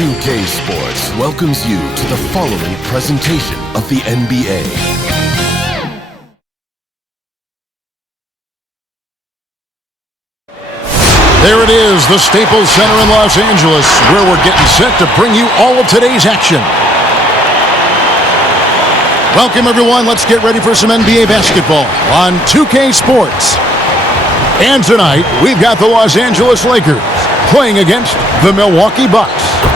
2K Sports welcomes you to the following presentation of the NBA. There it is, the Staples Center in Los Angeles, where we're getting set to bring you all of today's action. Welcome, everyone. Let's get ready for some NBA basketball on 2K Sports. And tonight, we've got the Los Angeles Lakers playing against the Milwaukee Bucks.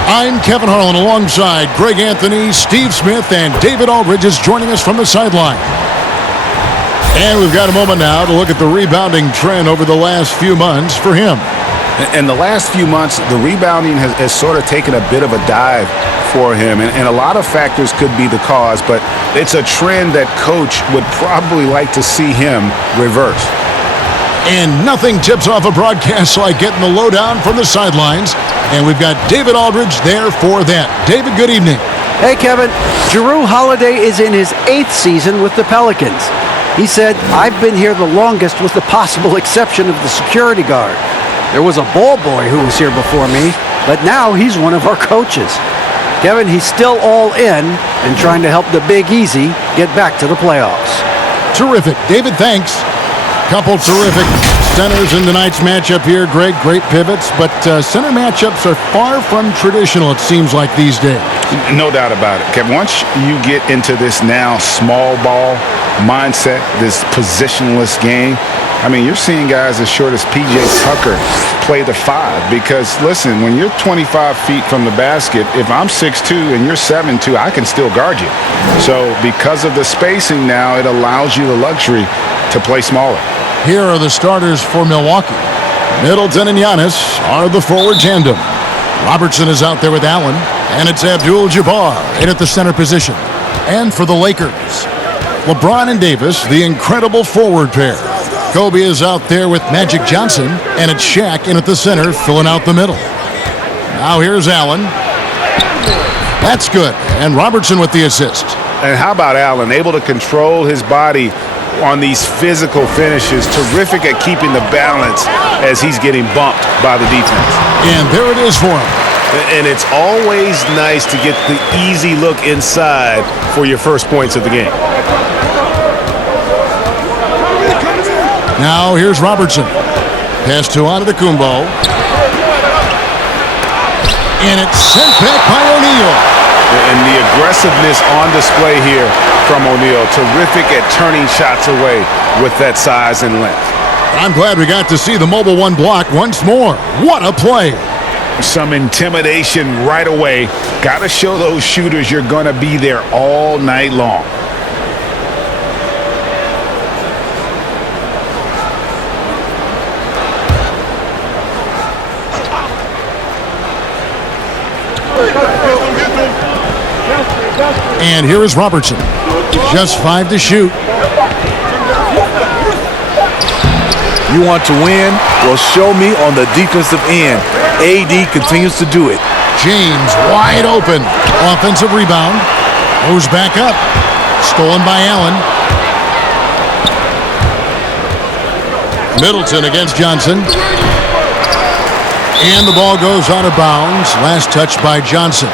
I'm Kevin Harlan alongside Greg Anthony, Steve Smith, and David Aldridge is joining us from the sideline. And we've got a moment now to look at the rebounding trend over the last few months for him. In the last few months, the rebounding has sort of taken a bit of a dive for him. And a lot of factors could be the cause, but it's a trend that coach would probably like to see him reverse. And nothing tips off a broadcast like getting the lowdown from the sidelines. And we've got David Aldridge there for that. David, good evening. Hey, Kevin. Jrue Holiday is in his 8th season with the Pelicans. He said, "I've been here the longest with the possible exception of the security guard. There was a ball boy who was here before me, but now he's one of our coaches." Kevin, he's still all in and trying to help the Big Easy get back to the playoffs. Terrific. David, thanks. Couple terrific centers in tonight's matchup here, Greg. Great pivots, but center matchups are far from traditional, it seems like, these days. No doubt about it, Kevin. Once you get into this now small ball mindset, this positionless game, I mean, you're seeing guys as short as P.J. Tucker play the 5 because, listen, when you're 25 feet from the basket, if I'm 6'2 and you're 7'2, I can still guard you. So because of the spacing now, it allows you the luxury to play smaller. Here are the starters for Milwaukee. Middleton and Giannis are the forward tandem. Robertson is out there with Allen, and it's Abdul-Jabbar in at the center position. And for the Lakers, LeBron and Davis, the incredible forward pair. Kobe is out there with Magic Johnson, and it's Shaq in at the center, filling out the middle. Now here's Allen. That's good. And Robertson with the assist. And how about Allen, able to control his body on these physical finishes, terrific at keeping the balance as he's getting bumped by the defense. And there it is for him. And it's always nice to get the easy look inside for your first points of the game. Now here's Robertson. Pass to Antetokounmpo. And it's sent back by O'Neal. And the aggressiveness on display here from O'Neal. Terrific at turning shots away with that size and length. I'm glad we got to see the mobile one block once more. What a play. Some intimidation right away. Got to show those shooters you're going to be there all night long. And here is Robertson. Just 5 to shoot. You want to win? Well, show me on the defensive end. AD continues to do it. James wide open. Offensive rebound. Goes back up. Stolen by Allen. Middleton against Johnson. And the ball goes out of bounds. Last touch by Johnson.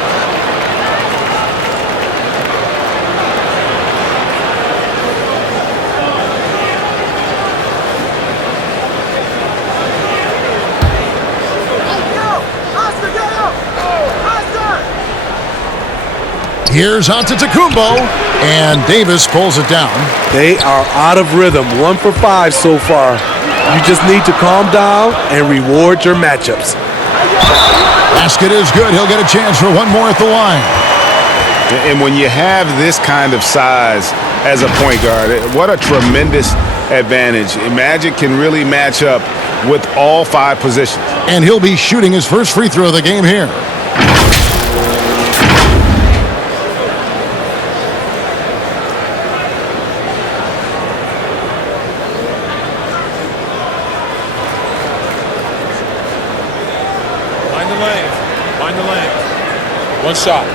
Here's Antetokounmpo, and Davis pulls it down. They are out of rhythm, 1 for 5 so far. You just need to calm down and reward your matchups. Basket is good. He'll get a chance for one more at the line. And when you have this kind of size as a point guard, what a tremendous advantage. Magic can really match up with all 5 positions. And he'll be shooting his first free throw of the game here. Find the lane. One shot.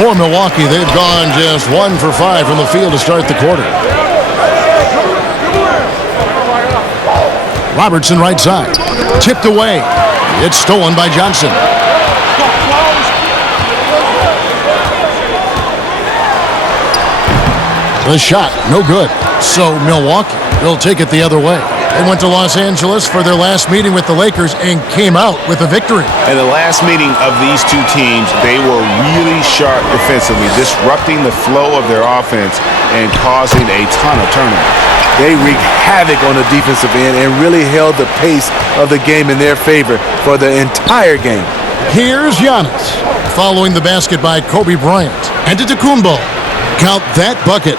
For Milwaukee, they've gone just 1 for 5 from the field to start the quarter. Robertson right side. Tipped away. It's stolen by Johnson. The shot, no good. So Milwaukee will take it the other way. They went to Los Angeles for their last meeting with the Lakers and came out with a victory. In the last meeting of these two teams, they were really sharp defensively, disrupting the flow of their offense and causing a ton of turnovers. They wreaked havoc on the defensive end and really held the pace of the game in their favor for the entire game. Here's Giannis, following the basket by Kobe Bryant. Antetokounmpo, count that bucket.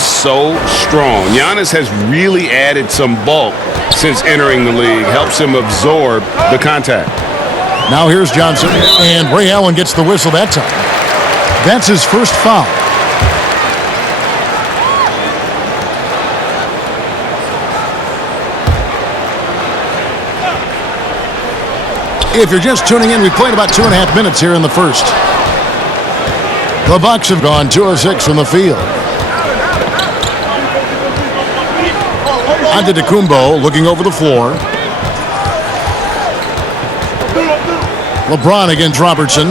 So strong. Giannis has really added some bulk since entering the league. Helps him absorb the contact. Now here's Johnson, and Ray Allen gets the whistle that time. That's his first foul. If you're just tuning in, we played about 2.5 minutes here in the first. The Bucks have gone 2 of 6 from the field. Antetokounmpo looking over the floor. LeBron against Robertson.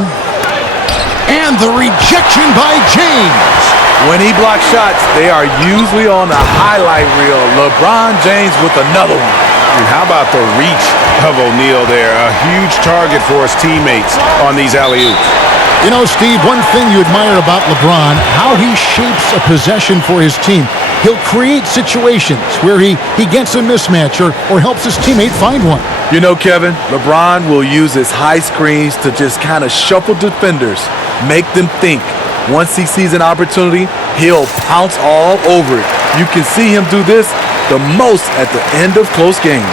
And the rejection by James. When he blocks shots, they are usually on the highlight reel. LeBron James with another one. And how about the reach of O'Neal there? A huge target for his teammates on these alley-oops. You know, Steve, one thing you admire about LeBron, how he shapes a possession for his team. He'll create situations where he gets a mismatch or helps his teammate find one. You know, Kevin, LeBron will use his high screens to just kind of shuffle defenders, make them think. Once he sees an opportunity, he'll pounce all over it. You can see him do this the most at the end of close games.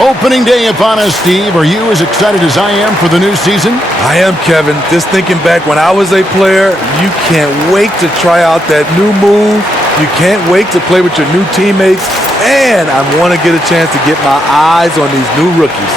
Opening day upon us, Steve. Are you as excited as I am for the new season? I am, Kevin. Just thinking back when I was a player, you can't wait to try out that new move. You can't wait to play with your new teammates. And I want to get a chance to get my eyes on these new rookies.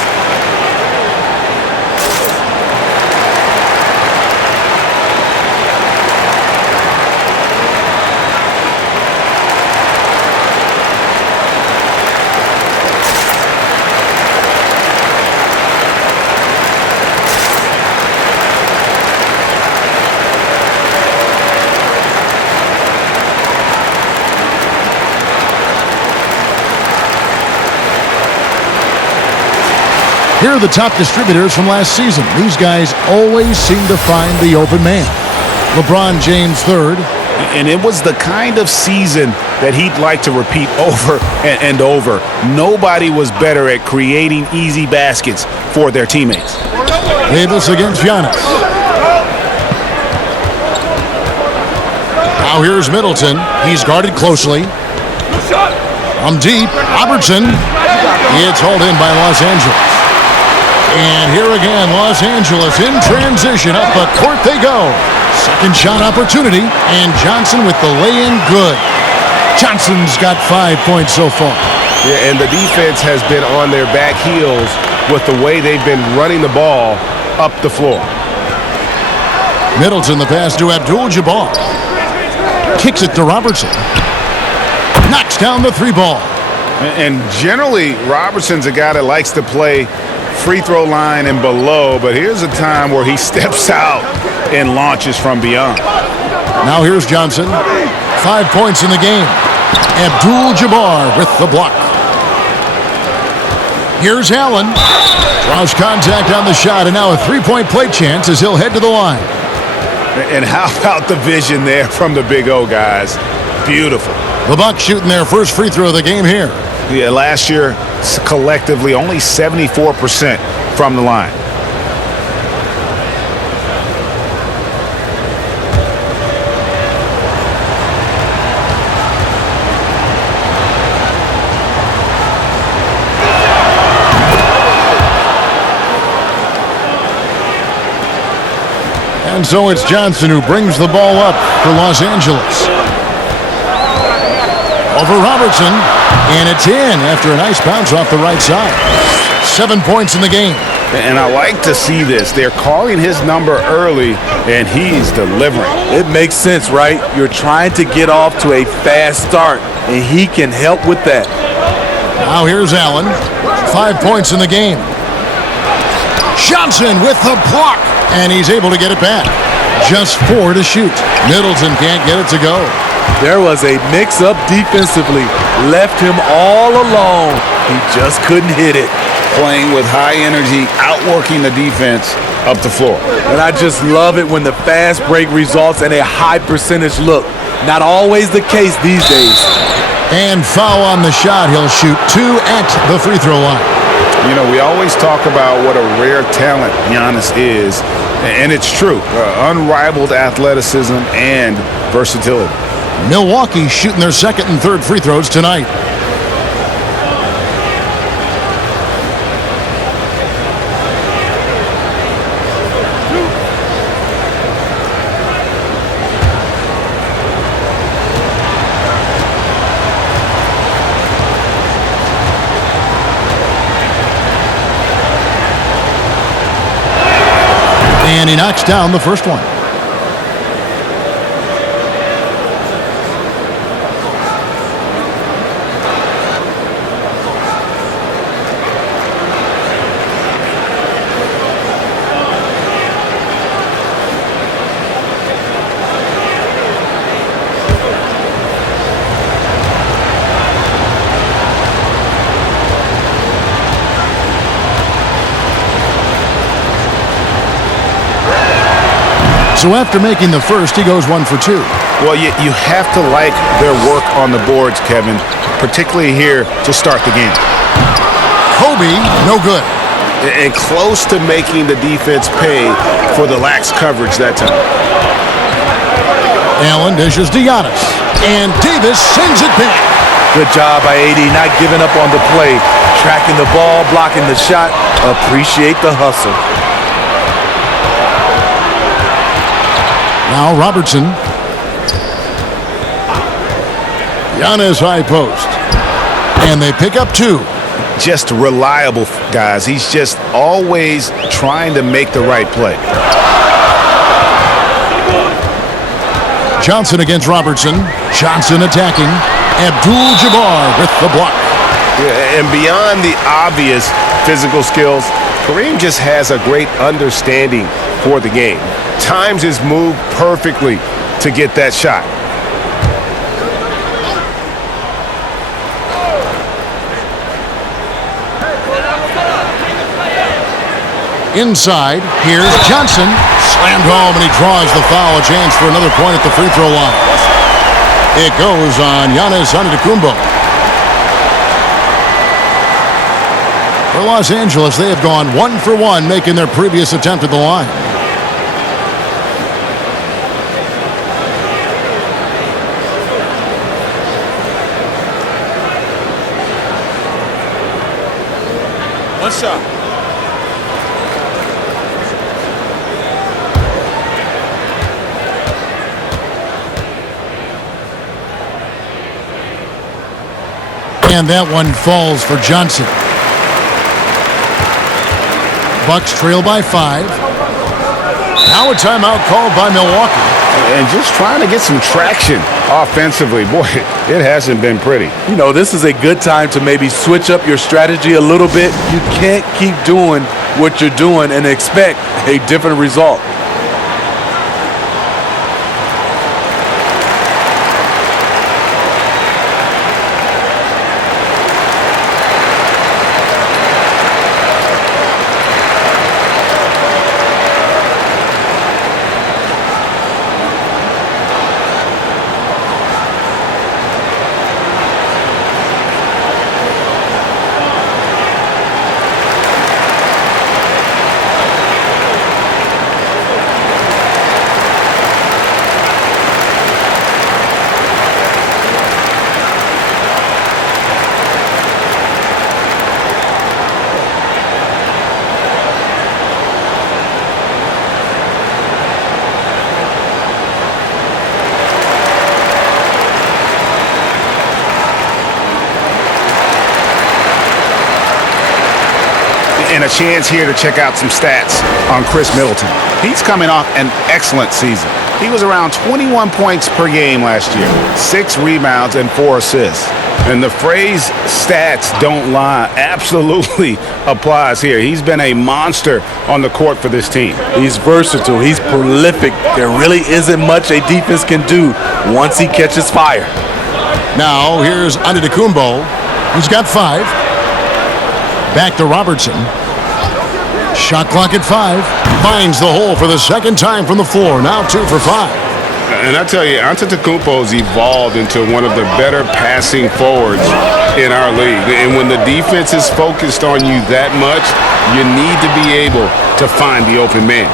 Here are the top distributors from last season. These guys always seem to find the open man. LeBron James third. And it was the kind of season that he'd like to repeat over and over. Nobody was better at creating easy baskets for their teammates. Davis against Giannis. Now here's Middleton. He's guarded closely. From deep, Robertson. It's hauled in by Los Angeles. And here again, Los Angeles in transition. Up the court they go. Second shot opportunity. And Johnson with the lay-in good. Johnson's got 5 points so far. Yeah, and the defense has been on their back heels with the way they've been running the ball up the floor. Middleton, the pass to Abdul-Jabbar. Kicks it to Robertson. Knocks down the three ball. And generally, Robertson's a guy that likes to play free throw line and below, but here's a time where he steps out and launches from beyond. Now here's Johnson. 5 points in the game. Abdul-Jabbar with the block. Here's Allen. Draws contact on the shot, and now a three-point play chance as he'll head to the line. And how about the vision there from the Big O, guys? Beautiful. The Bucks shooting their first free throw of the game here. Yeah, last year, collectively, only 74% from the line. And so it's Johnson who brings the ball up for Los Angeles. Over Robertson, and it's in after a nice bounce off the right side. 7 points in the game. And I like to see this. They're calling his number early, and he's delivering. It makes sense, right? You're trying to get off to a fast start, and he can help with that. Now here's Allen. 5 points in the game. Johnson with the block, and he's able to get it back. Just 4 to shoot. Middleton can't get it to go. There was a mix-up defensively. Left him all alone. He just couldn't hit it. Playing with high energy, outworking the defense up the floor. And I just love it when the fast break results in a high percentage look. Not always the case these days. And foul on the shot. He'll shoot 2 at the free throw line. You know, we always talk about what a rare talent Giannis is, and it's true. Unrivaled athleticism and versatility. Milwaukee shooting their second and third free throws tonight. And he knocks down the first one. So after making the first, he goes 1 for 2. Well, you have to like their work on the boards, Kevin, particularly here to start the game. Kobe, no good. And close to making the defense pay for the lax coverage that time. Allen dishes to Giannis. And Davis sends it back. Good job by AD, not giving up on the play. Tracking the ball, blocking the shot. Appreciate the hustle. Now Robertson. Giannis high post. And they pick up 2. Just reliable, guys. He's just always trying to make the right play. Johnson against Robertson. Johnson attacking. Abdul-Jabbar with the block. Yeah, and beyond the obvious physical skills, Kareem just has a great understanding for the game. Times his move perfectly to get that shot. Inside, here's Johnson. Slammed home, and he draws the foul. A chance for another point at the free throw line. It goes on Giannis Antetokounmpo. For Los Angeles, they have gone 1 for 1, making their previous attempt at the line. One shot. And that one falls for Johnson. Bucks trail by 5. Now a timeout called by Milwaukee. And just trying to get some traction offensively. Boy, it hasn't been pretty. You know, this is a good time to maybe switch up your strategy a little bit. You can't keep doing what you're doing and expect a different result. a chance here to check out some stats on Chris Middleton. He's coming off an excellent season. He was around 21 points per game last year, 6 rebounds and 4 assists. And the phrase stats don't lie absolutely applies here. He's been a monster on the court for this team. He's versatile. He's prolific. There really isn't much a defense can do once he catches fire. Now here's Antetokounmpo. He's got 5. Back to Robertson. Shot clock at 5. Finds the hole for the second time from the floor. Now 2 for 5. And I tell you, Antetokounmpo's evolved into one of the better passing forwards in our league. And when the defense is focused on you that much, you need to be able to find the open man.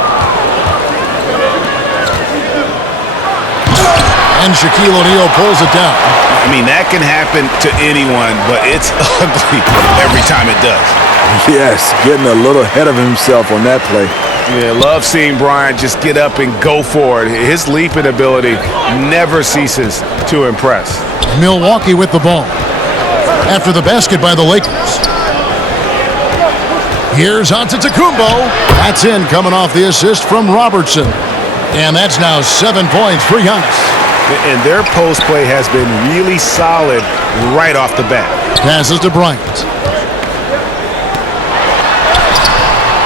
And Shaquille O'Neal pulls it down. I mean, that can happen to anyone, but it's ugly every time it does. Yes, getting a little ahead of himself on that play. Yeah, love seeing Bryant just get up and go for it. His leaping ability never ceases to impress. Milwaukee with the ball. After the basket by the Lakers. Here's Antetokounmpo. That's in, coming off the assist from Robertson. And that's now 7 points for Giannis. And their post play has been really solid right off the bat. Passes to Bryant.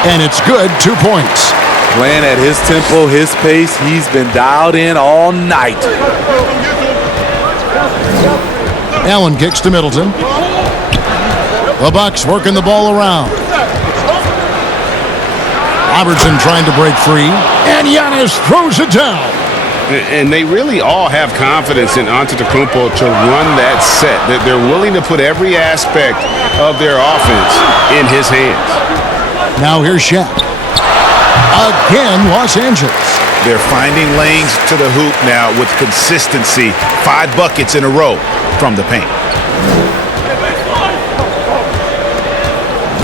And it's good, 2 points. Playing at his tempo, his pace, he's been dialed in all night. Allen kicks to Middleton. The Bucks working the ball around. Robertson trying to break free. And Giannis throws it down. And they really all have confidence in Antetokounmpo to run that set. That they're willing to put every aspect of their offense in his hands. Now here's Shaq. Again, Los Angeles. They're finding lanes to the hoop now with consistency. 5 buckets in a row from the paint.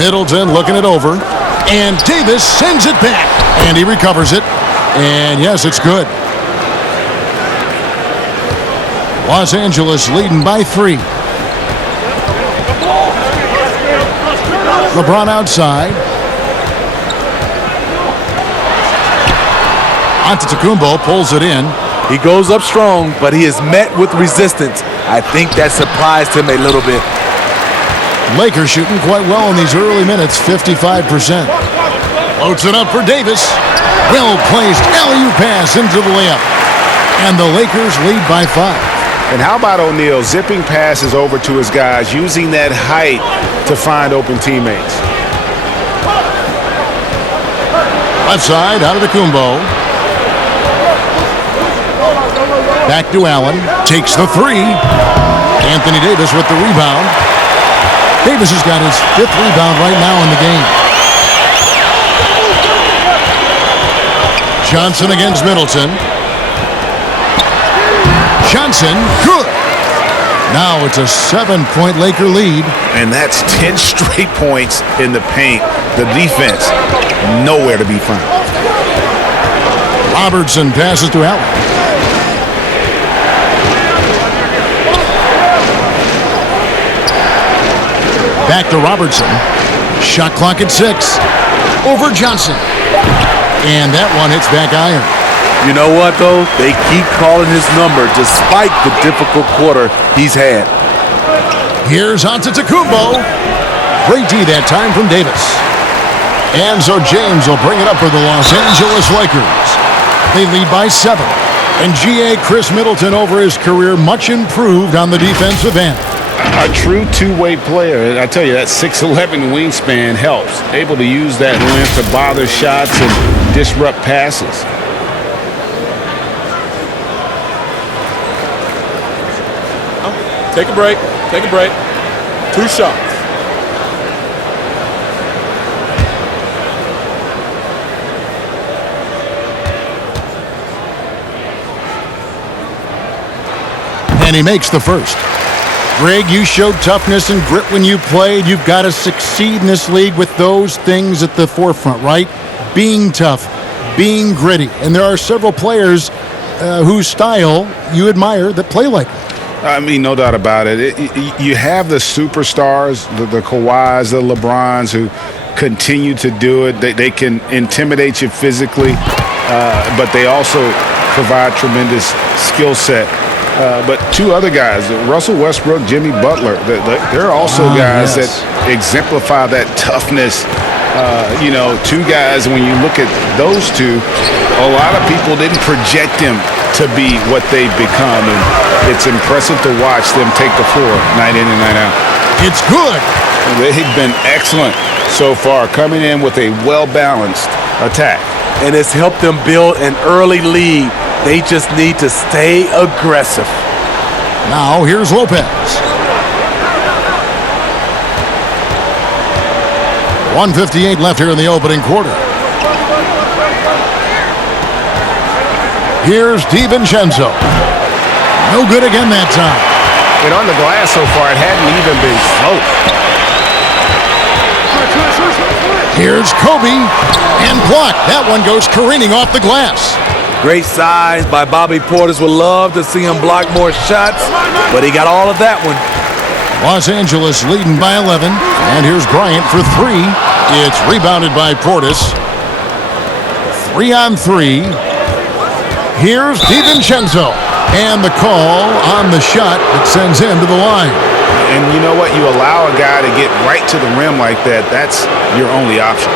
Middleton looking it over. And Davis sends it back. And he recovers it. And yes, it's good. Los Angeles leading by 3. LeBron outside. Antetokounmpo pulls it in. He goes up strong, but he is met with resistance. I think that surprised him a little bit. Lakers shooting quite well in these early minutes, 55%. Floats it up for Davis. Well-placed alley-oop pass into the layup. And the Lakers lead by 5. And how about O'Neal zipping passes over to his guys, using that height to find open teammates? Left side, Antetokounmpo. Back to Allen. Takes the 3. Anthony Davis with the rebound. Davis has got his 5th rebound right now in the game. Johnson against Middleton. Johnson, good. Now it's a 7-point Laker lead. And that's 10 straight points in the paint. The defense, nowhere to be found. Robertson passes to Allen. Back to Robertson. Shot clock at 6. Over Johnson. And that one hits back iron. You know what, though? They keep calling his number despite the difficult quarter he's had. Here's Antetokounmpo. Great D that time from Davis. And so James will bring it up for the Los Angeles Lakers. They lead by 7. And G.A. Chris Middleton over his career much improved on the defensive end. A true two-way player. I tell you, that 6'11" wingspan helps. Able to use that length to bother shots and disrupt passes. Take a break. Take a break. 2 shots. And he makes the first. Greg, you showed toughness and grit when you played. You've got to succeed in this league with those things at the forefront, right? Being tough, being gritty. And there are several players whose style you admire that play like that. I mean, no doubt about it. You have the superstars, the Kawhis, the LeBrons, who continue to do it. They can intimidate you physically, but they also provide tremendous skill set. But two other guys, Russell Westbrook, Jimmy Butler, they're also guys that exemplify that toughness. Two guys, when you look at those two, a lot of people didn't project them to be what they've become, and it's impressive to watch them take the floor night in and night out. It's good. They've been excellent so far, coming in with a well-balanced attack. And it's helped them build an early lead. They just need to stay aggressive. Now here's Lopez. 1:58 left here in the opening quarter. Here's DiVincenzo. No good again that time. And on the glass so far, it hadn't even been close. Here's Kobe, and blocked. That one goes careening off the glass. Great size by Bobby Portis. Would love to see him block more shots, but he got all of that one. Los Angeles leading by 11, and here's Bryant for three. It's rebounded by Portis. 3 on 3. Here's DiVincenzo, and the call on the shot that sends him to the line. And you know what? You allow a guy to get right to the rim like that, that's your only option.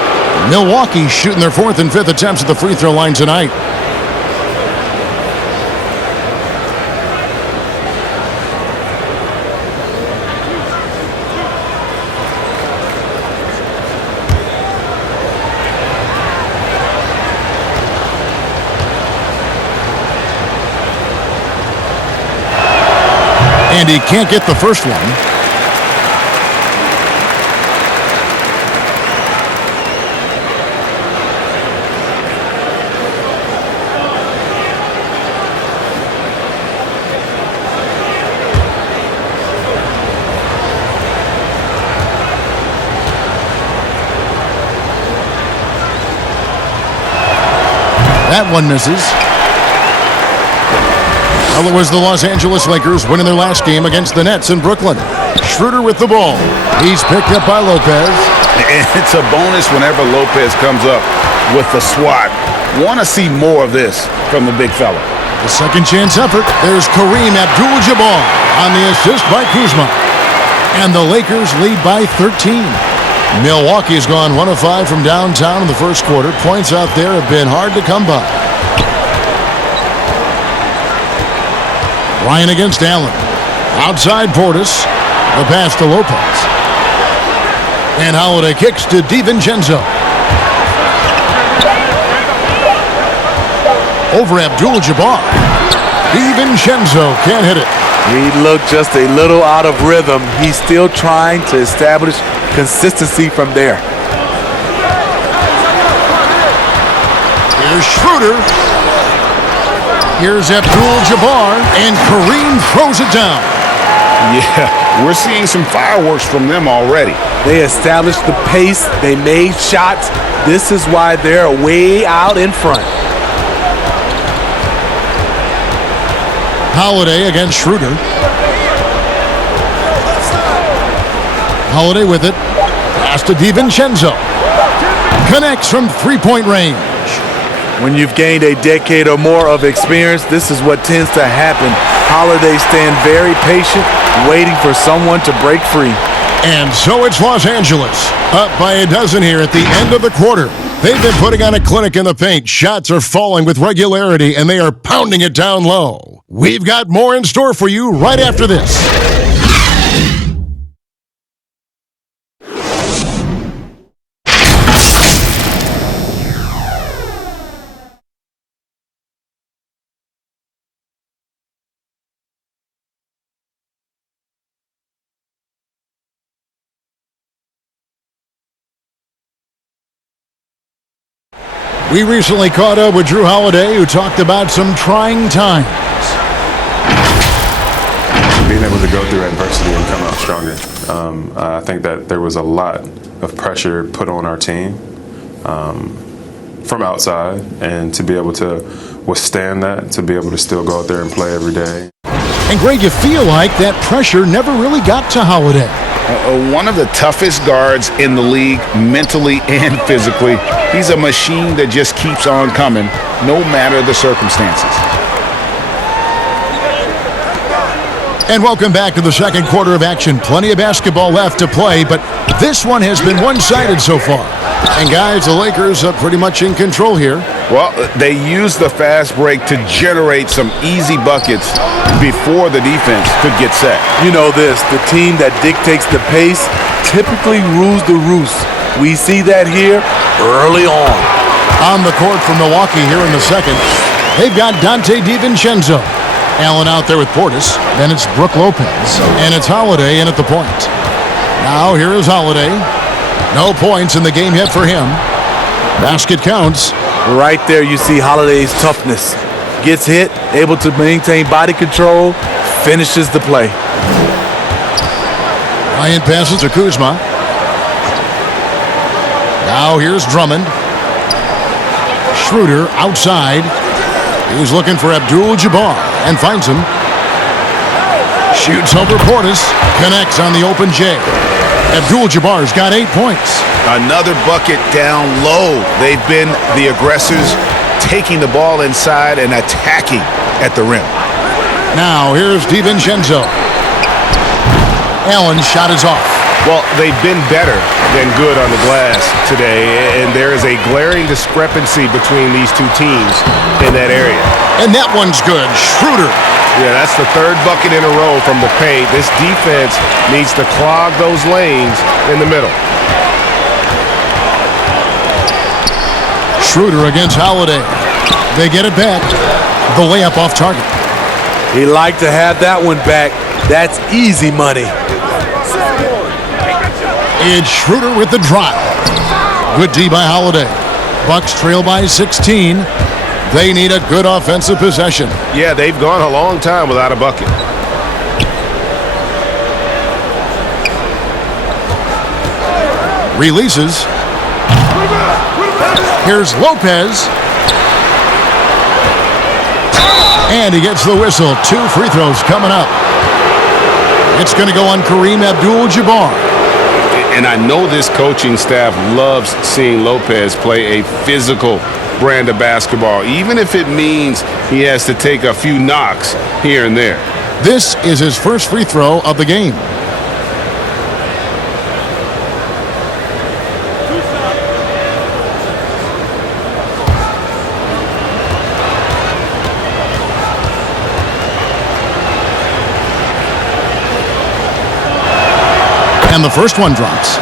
Milwaukee shooting their 4th and 5th attempts at the free throw line tonight. And he can't get the first one. That one misses. Well, it was the Los Angeles Lakers winning their last game against the Nets in Brooklyn. Schroeder with the ball. He's picked up by Lopez. And it's a bonus whenever Lopez comes up with the swat. Want to see more of this from the big fella. The second chance effort. There's Kareem Abdul-Jabbar on the assist by Kuzma. And the Lakers lead by 13. Milwaukee's gone 1 of 5 from downtown in the first quarter. Points out there have been hard to come by. Ryan against Allen. Outside Portis. The pass to Lopez. And Holiday kicks to DiVincenzo. Over Abdul-Jabbar. DiVincenzo can't hit it. He looked just a little out of rhythm. He's still trying to establish consistency from there. Here's Schroeder. Here's Abdul-Jabbar, and Kareem throws it down. Yeah, we're seeing some fireworks from them already. They established the pace. They made shots. This is why they're way out in front. Holiday against Schroeder. Holiday with it. Pass to DiVincenzo. Connects from three-point range. When you've gained a decade or more of experience, this is what tends to happen. Holiday stand very patient, waiting for someone to break free. And so it's Los Angeles, up by a dozen here at the end of the quarter. They've been putting on a clinic in the paint. Shots are falling with regularity, and they are pounding it down low. We've got more in store for you right after this. We recently caught up with Drew Holiday, who talked about some trying times. Being able to go through adversity and come out stronger. I think that there was a lot of pressure put on our team from outside, and to be able to withstand that, to be able to still go out there and play every day. And Greg, you feel like that pressure never really got to Holiday. One of the toughest guards in the league, mentally and physically. He's a machine that just keeps on coming, no matter the circumstances. And welcome back to the second quarter of action. Plenty of basketball left to play, but this one has been one-sided so far. And guys, the Lakers are pretty much in control here. Well, they used the fast break to generate some easy buckets before the defense could get set. You know this, the team that dictates the pace typically rules the roost. We see that here early on. On the court for Milwaukee here in the second, they've got Dante DiVincenzo. Allen out there with Portis. Then it's Brook Lopez. And it's Holiday in at the point. Now here is Holiday. No points in the game yet for him. Basket counts. Right there you see Holiday's toughness. Gets hit, able to maintain body control, finishes the play. Bryant passes to Kuzma. Now here's Drummond. Schroeder outside. He's looking for Abdul-Jabbar and finds him. Shoots over Portis. Connects on the open J. Abdul-Jabbar's got 8 points. Another bucket down low. They've been the aggressors, taking the ball inside and attacking at the rim. Now here's DiVincenzo. Allen's shot is off. Well, they've been better than good on the glass today, and there is a glaring discrepancy between these two teams in that area. And that one's good. Schroeder. Yeah, that's the third bucket in a row from the paint. This defense needs to clog those lanes in the middle. Schroeder against Holiday. They get it back. The layup off target. He liked to have that one back. That's easy money. It's Schroeder with the drive. Good D by Holiday. Bucks trail by 16. They need a good offensive possession. Yeah, they've gone a long time without a bucket. Releases. Here's Lopez. And he gets the whistle. 2 free throws coming up. It's going to go on Kareem Abdul-Jabbar. And I know this coaching staff loves seeing Lopez play a physical brand of basketball, even if it means he has to take a few knocks here and there. This is his first free throw of the game. And the first one drops.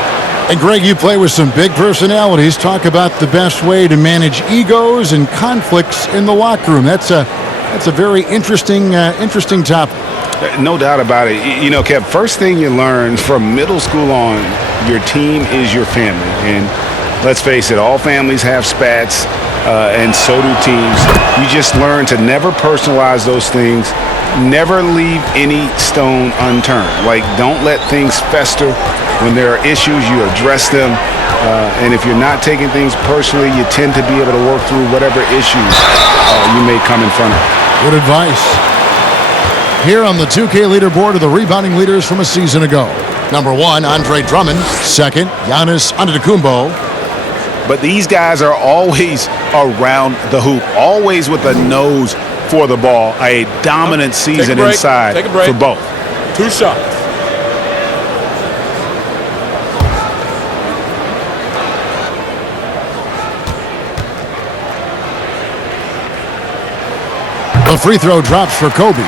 And Greg, you play with some big personalities. Talk about the best way to manage egos and conflicts in the locker room. That's a very interesting topic. No doubt about it. You know, Kev, first thing you learn from middle school on, your team is your family. And let's face it, all families have spats, and so do teams. You just learn to never personalize those things. Never leave any stone unturned. Like, don't let things fester. When there are issues, you address them. And if you're not taking things personally, you tend to be able to work through whatever issues you may come in front of. Good advice. Here on the 2K leaderboard are the rebounding leaders from a season ago. Number 1, Andre Drummond. Second, Giannis Antetokounmpo. But these guys are always around the hoop, always with a nose for the ball. A dominant season inside for both. 2 shots. The free throw drops for Kobe.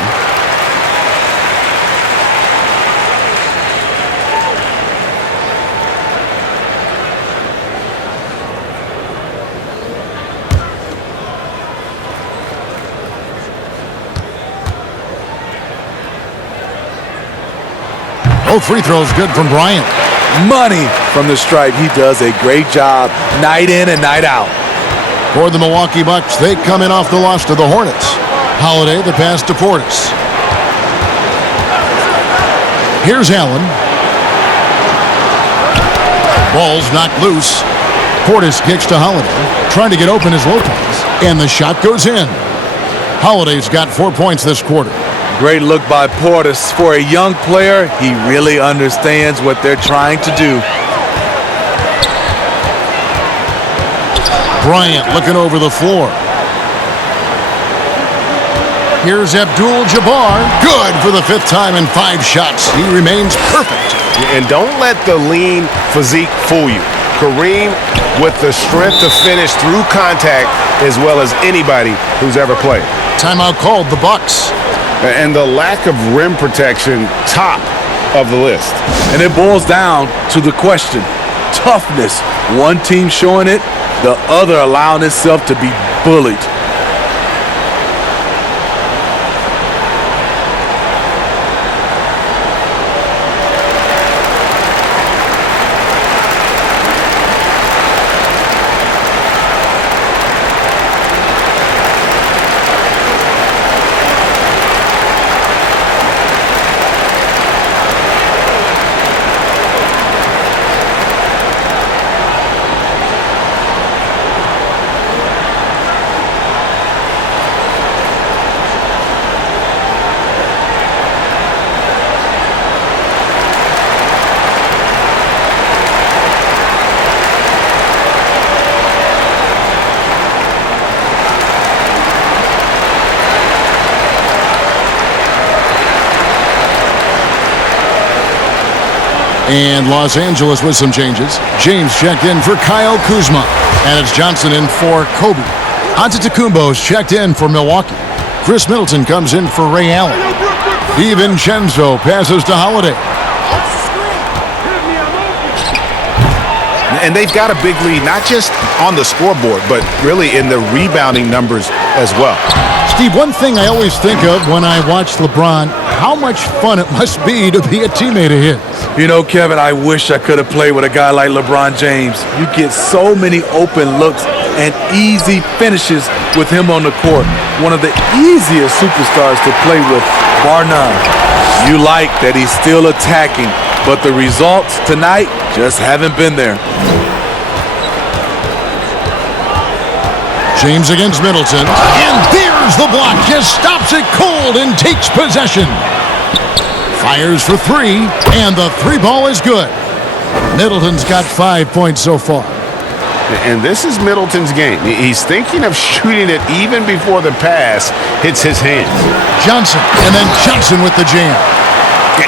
Both free throws good from Bryant. Money from the stripe. He does a great job night in and night out. For the Milwaukee Bucks, they come in off the loss to the Hornets. Holiday, the pass to Portis. Here's Allen. Ball's knocked loose. Portis kicks to Holiday. Trying to get open is Lopez. And the shot goes in. Holiday's got 4 points this quarter. Great look by Portis. For a young player, he really understands what they're trying to do. Bryant looking over the floor. Here's Abdul-Jabbar. Good for the 5th time in 5 shots. He remains perfect. And don't let the lean physique fool you. Kareem with the strength to finish through contact as well as anybody who's ever played. Timeout called, the Bucks. And the lack of rim protection, top of the list. And it boils down to the question. Toughness. One team showing it, the other allowing itself to be bullied. And Los Angeles with some changes. James checked in for Kyle Kuzma. And it's Johnson in for Kobe. Antetokounmpo's checked in for Milwaukee. Chris Middleton comes in for Ray Allen. DiVincenzo passes to Holiday. And they've got a big lead, not just on the scoreboard, but really in the rebounding numbers as well. Steve, one thing I always think of when I watch LeBron, how much fun it must be to be a teammate of his. You know, Kevin, I wish I could have played with a guy like LeBron James. You get so many open looks and easy finishes with him on the court. One of the easiest superstars to play with, bar none. You like that he's still attacking, but the results tonight just haven't been there. James against Middleton. And there's the block. Just stops it cold and takes possession. Fires for 3, and the 3 ball is good. Middleton's got 5 points so far. And this is Middleton's game. He's thinking of shooting it even before the pass hits his hands. Johnson, and then Johnson with the jam.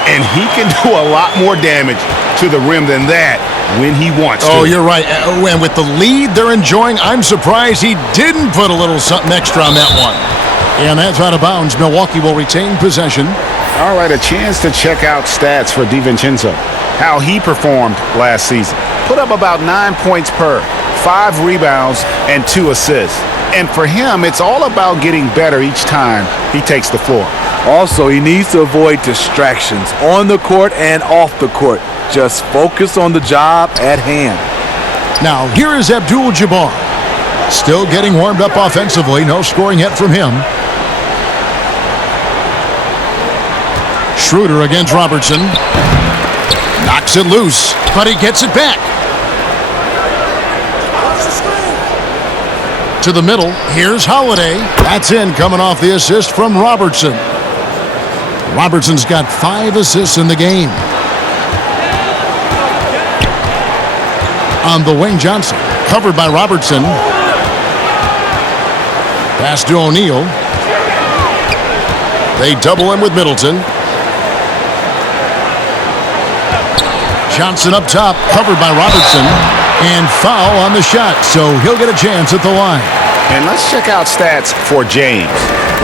And he can do a lot more damage to the rim than that when he wants to. Oh, you're right. And with the lead they're enjoying, I'm surprised he didn't put a little something extra on that one. And that's out of bounds. Milwaukee will retain possession. All right, a chance to check out stats for DiVincenzo. How he performed last season. Put up about 9 points per, 5 rebounds, and 2 assists. And for him, it's all about getting better each time he takes the floor. Also, he needs to avoid distractions on the court and off the court. Just focus on the job at hand. Now, here is Abdul-Jabbar. Still getting warmed up offensively. No scoring yet from him. Schroeder against Robertson. Knocks it loose, but he gets it back. To the middle. Here's Holiday. That's in, coming off the assist from Robertson. Robertson's got 5 assists in the game. On the wing, Johnson. Covered by Robertson. Pass to O'Neal. They double him with Middleton. Johnson up top, covered by Robertson. And foul on the shot, so he'll get a chance at the line. And let's check out stats for James.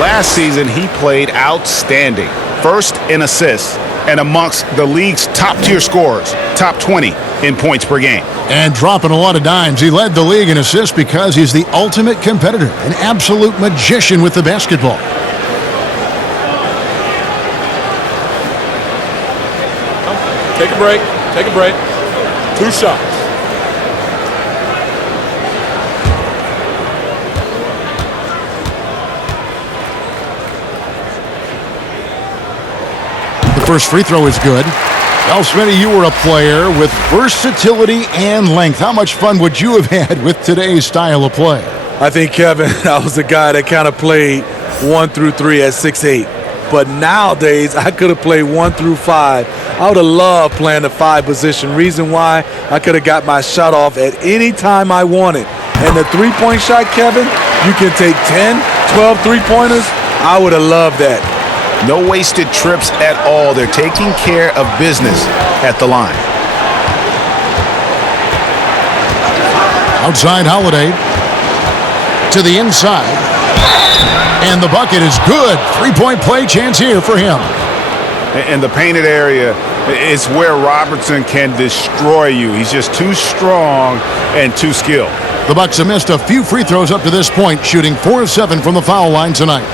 Last season, he played outstanding. First in assists and amongst the league's top-tier scorers, top 20 in points per game. And dropping a lot of dimes. He led the league in assists because he's the ultimate competitor, an absolute magician with the basketball. Take a break. Take a break. 2 shots. The first free throw is good. Well, Smitty, you were a player with versatility and length. How much fun would you have had with today's style of play? I think, Kevin, I was the guy that kind of played 1 through 3 at 6'8". but nowadays I could have played 1 through 5. I would have loved playing the 5 position. Reason why, I could have got my shot off at any time I wanted. And the three-point shot, Kevin, you can take 10, 12 three-pointers. I would have loved that. No wasted trips at all. They're taking care of business at the line. Outside Holiday to the inside. And the bucket is good. Three-point play chance here for him. In the painted area, it's where Robertson can destroy you. He's just too strong and too skilled. The Bucks have missed a few free throws up to this point, shooting 4 of 7 from the foul line tonight.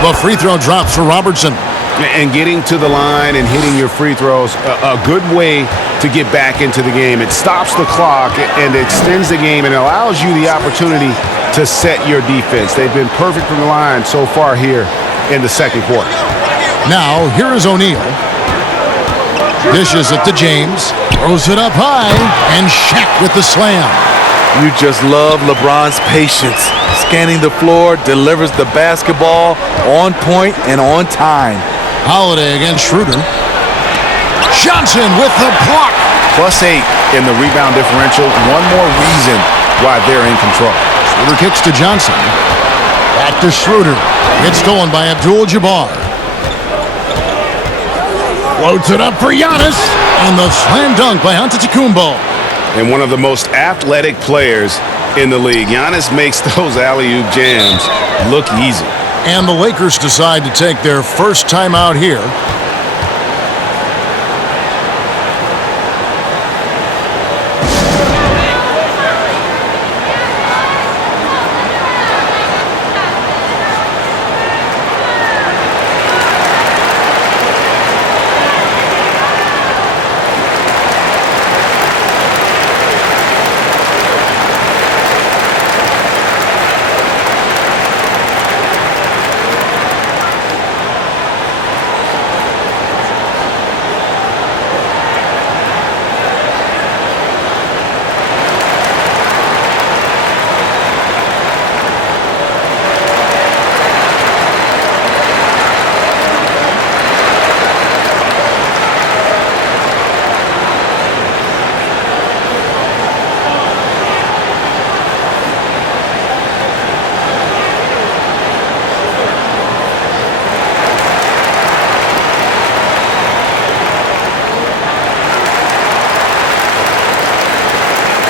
The free throw drops for Robertson. And getting to the line and hitting your free throws, a good way to get back into the game. It stops the clock and extends the game and allows you the opportunity to set your defense. They've been perfect from the line so far here in the second quarter. Now, here is O'Neal. Dishes it to James. Throws it up high. And Shaq with the slam. You just love LeBron's patience. Scanning the floor, delivers the basketball on point and on time. Holiday against Schroeder. Johnson with the block. +8 in the rebound differential. One more reason why they're in control. Schroeder kicks to Johnson. Back to Schroeder. It's stolen by Abdul-Jabbar. Floats it up for Giannis. And the slam dunk by Antetokounmpo. And one of the most athletic players in the league. Giannis makes those alley-oop jams look easy. And the Lakers decide to take their first timeout here.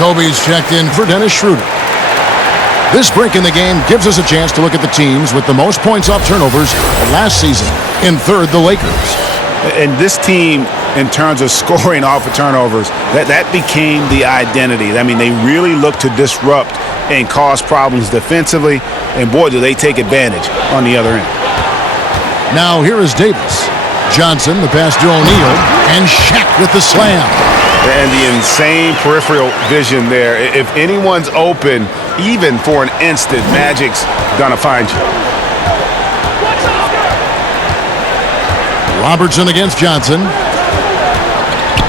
Kobe's checked in for Dennis Schroeder. This break in the game gives us a chance to look at the teams with the most points off turnovers last season. In third, the Lakers. And this team, in terms of scoring off of turnovers, that became the identity. I mean, they really look to disrupt and cause problems defensively. And boy, do they take advantage on the other end. Now here is Davis. Johnson, the pass to O'Neal, and Shaq with the slam. And the insane peripheral vision there. If anyone's open, even for an instant, Magic's gonna find you. Robertson against Johnson.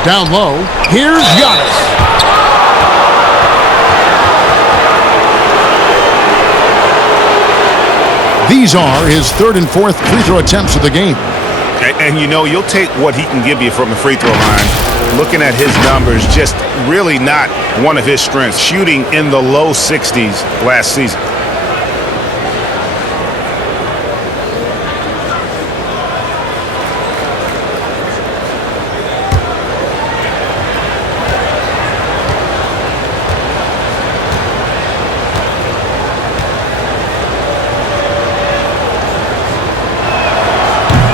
Down low. Here's Giannis. These are his third and fourth free throw attempts of the game. And you know, you'll take what he can give you from the free throw line. Looking at his numbers, just really not one of his strengths. Shooting in the low 60s last season.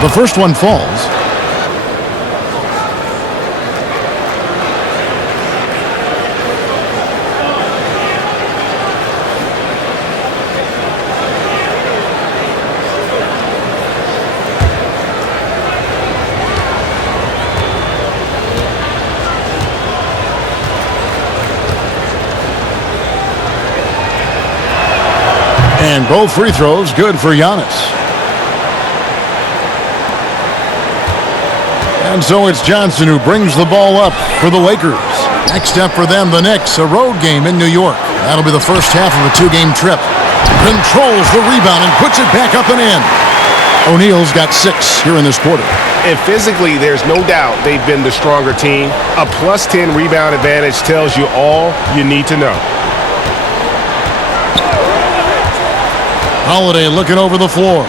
The first one falls. And both free throws good for Giannis. And so it's Johnson who brings the ball up for the Lakers. Next step for them, the Knicks, a road game in New York. That'll be the first half of a two-game trip. Controls the rebound and puts it back up and in. O'Neal's got 6 here in this quarter. And physically, there's no doubt they've been the stronger team. A plus 10 rebound advantage tells you all you need to know. Holiday looking over the floor.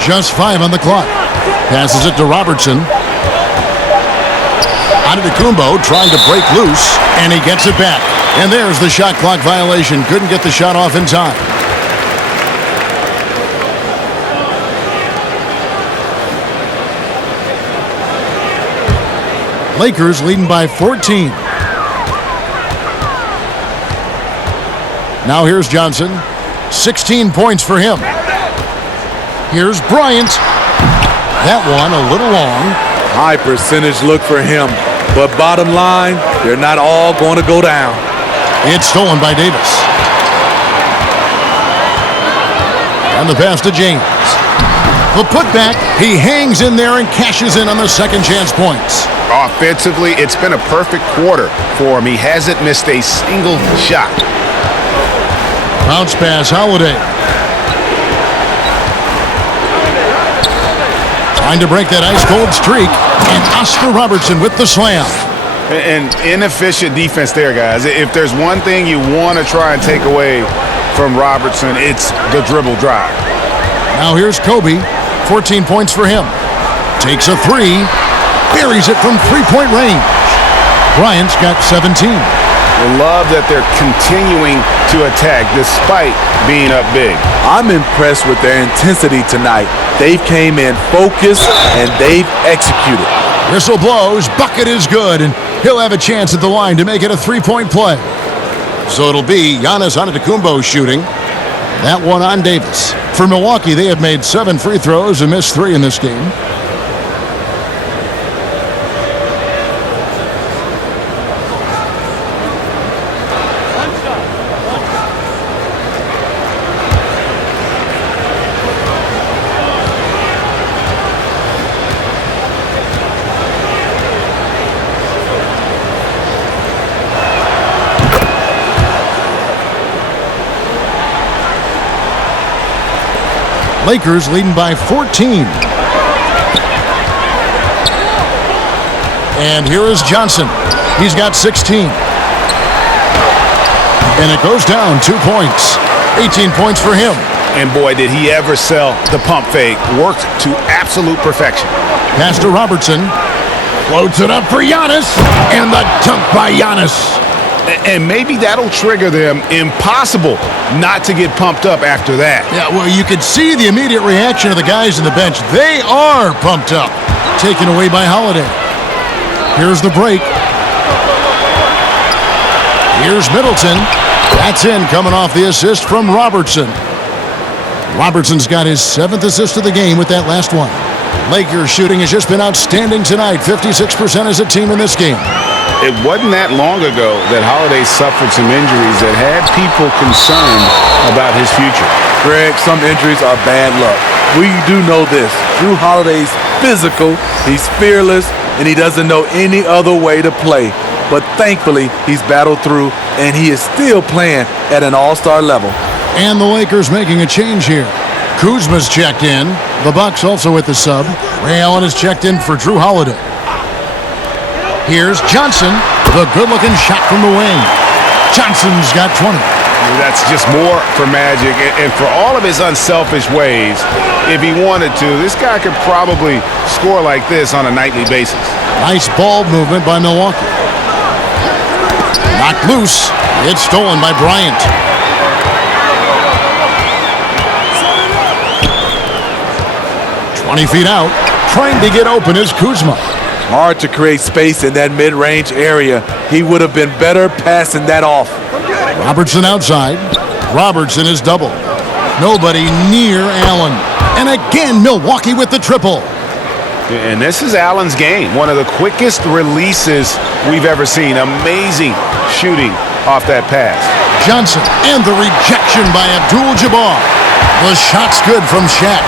Just 5 on the clock. Passes it to Robertson. Antetokounmpo trying to break loose, and he gets it back. And there's the shot clock violation. Couldn't get the shot off in time. Lakers leading by 14. Now here's Johnson. 16 points for him. Here's Bryant. That one a little long. High percentage look for him. But bottom line, they're not all going to go down. It's stolen by Davis. And the pass to James. The putback. He hangs in there and cashes in on the second chance points. Offensively, it's been a perfect quarter for him. He hasn't missed a single shot. Bounce pass, Holiday. Trying to break that ice-cold streak. And Oscar Robertson with the slam. And inefficient defense there, guys. If there's one thing you want to try and take away from Robertson, it's the dribble drive. Now here's Kobe. 14 points for him. Takes a 3. Buries it from three-point range. Bryant's got 17. Love that they're continuing to attack despite being up big. I'm impressed with their intensity tonight. They've came in focused and they've executed. Whistle blows, bucket is good, and he'll have a chance at the line to make it a three-point play. So it'll be Giannis Antetokounmpo shooting. That one on Davis. For Milwaukee, they have made 7 free throws and missed 3 in this game. Lakers leading by 14. And here is Johnson. He's got 16. And it goes down 2 points. 18 points for him. And boy, did he ever sell the pump fake. Worked to absolute perfection. Pass to Robertson. Floats it up for Giannis. And the dunk by Giannis. And maybe that'll trigger them. Impossible not to get pumped up after that. Yeah, well, you could see the immediate reaction of the guys on the bench. They are pumped up. Taken away by Holiday. Here's the break. Here's Middleton. That's in, coming off the assist from Robertson. Robertson's got his 7th assist of the game with that last one. Lakers shooting has just been outstanding tonight. 56% as a team in this game. It wasn't that long ago that Holiday suffered some injuries that had people concerned about his future. Greg, some injuries are bad luck. We do know this. Drew Holiday's physical, he's fearless, and he doesn't know any other way to play. But thankfully, he's battled through, and he is still playing at an all-star level. And the Lakers making a change here. Kuzma's checked in. The Bucks also with the sub. Ray Allen is checked in for Drew Holiday. Here's Johnson. The good-looking shot from the wing. Johnson's got 20. That's just more for Magic. And for all of his unselfish ways, if he wanted to, this guy could probably score like this on a nightly basis. Nice ball movement by Milwaukee. Knocked loose. It's stolen by Bryant. "20 feet out. Trying to get open is Kuzma. Hard to create space in that mid-range area. He would have been better passing that off. Robertson outside. Robertson is doubled. Nobody near Allen. And again, Milwaukee with the triple. And this is Allen's game. One of the quickest releases we've ever seen. Amazing shooting off that pass. Johnson and the rejection by Abdul-Jabbar. The shot's good from Shaq.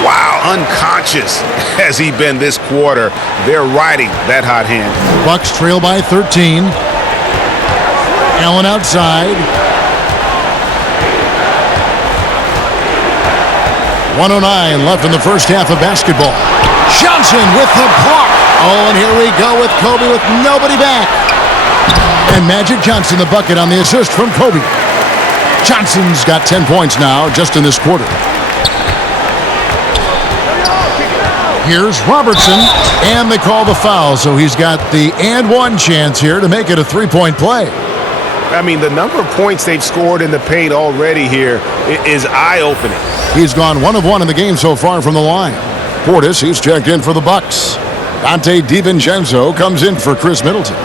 Wow, unconscious has he been this quarter. They're riding that hot hand. Bucks trail by 13. Allen outside. 1:09 left in the first half of basketball. Johnson with the block. Oh, and here we go with Kobe with nobody back. And Magic Johnson the bucket on the assist from Kobe. Johnson's got 10 points now just in this quarter. Here's Robertson, and they call the foul, so he's got the and one chance here to make it a three-point play. I mean, the number of points they've scored in the paint already here is eye-opening. He's gone 1 of 1 in the game so far from the line. Portis, he's checked in for the Bucks. Dante DiVincenzo comes in for Chris Middleton.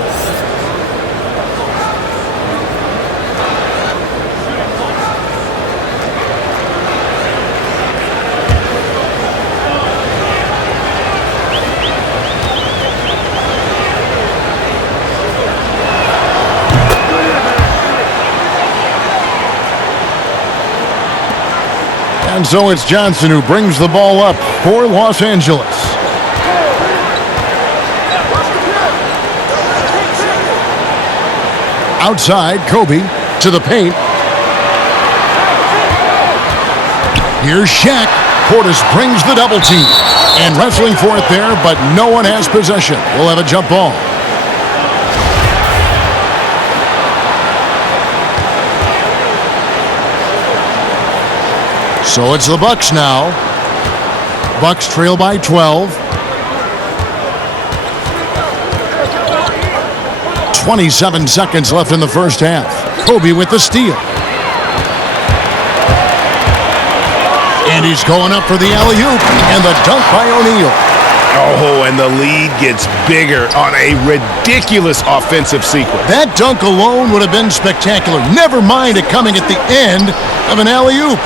And so it's Johnson who brings the ball up for Los Angeles. Outside, Kobe to the paint. Here's Shaq. Portis brings the double team. And wrestling for it there, but no one has possession. We'll have a jump ball. So it's the Bucks now. Bucks trail by 12. 27 seconds left in the first half. Kobe with the steal. And he's going up for the alley-oop. And the dunk by O'Neal. Oh, and the lead gets bigger on a ridiculous offensive sequence. That dunk alone would have been spectacular. Never mind it coming at the end of an alley-oop.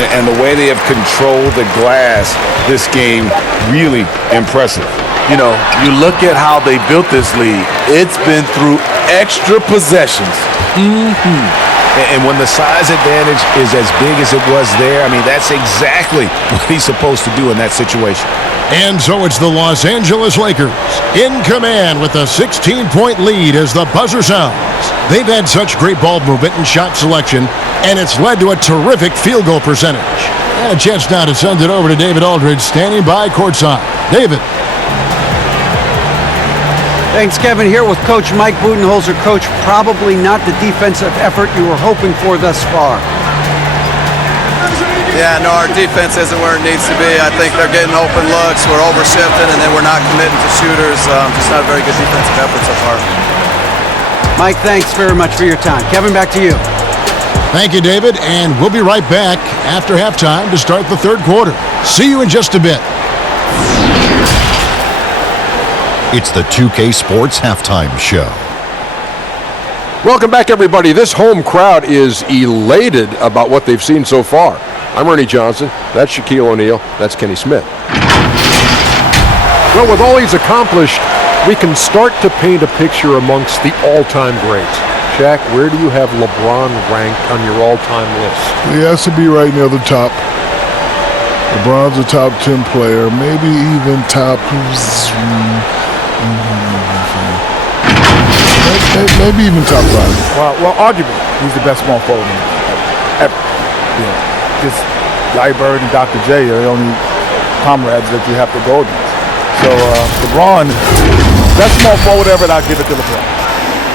And the way they have controlled the glass this game, really impressive. You know, you look at how they built this lead. It's been through extra possessions. And when the size advantage is as big as it was there, I mean, that's exactly what he's supposed to do in that situation. And so it's the Los Angeles Lakers in command with a 16-point lead as the buzzer sounds. They've had such great ball movement and shot selection, and it's led to a terrific field goal percentage. And a chance now to send it over to David Aldridge, standing by courtside. David. Thanks, Kevin. Here with Coach Mike Budenholzer. Coach, probably not the defensive effort you were hoping for thus far. Yeah, no, our defense isn't where it needs to be. I think they're getting open looks. We're overshifting, and then we're not committing to shooters. Just not a very good defensive effort so far. Mike, thanks very much for your time. Kevin, back to you. Thank you, David, and we'll be right back after halftime to start the third quarter. See you in just a bit. It's the 2K Sports Halftime Show. Welcome back, everybody. This home crowd is elated about what they've seen so far. I'm Ernie Johnson. That's Shaquille O'Neal. That's Kenny Smith. Well, with all he's accomplished, we can start to paint a picture amongst the all-time greats. Shaq, where do you have LeBron ranked on your all-time list? He has to be right near the top. LeBron's a top 10 player, maybe even top... maybe even top 5. Well, arguably, he's the best small forward ever. You know, just Larry Bird and Dr. J are the only comrades that you have to go against. So LeBron, best small forward ever, and I'll give it to LeBron.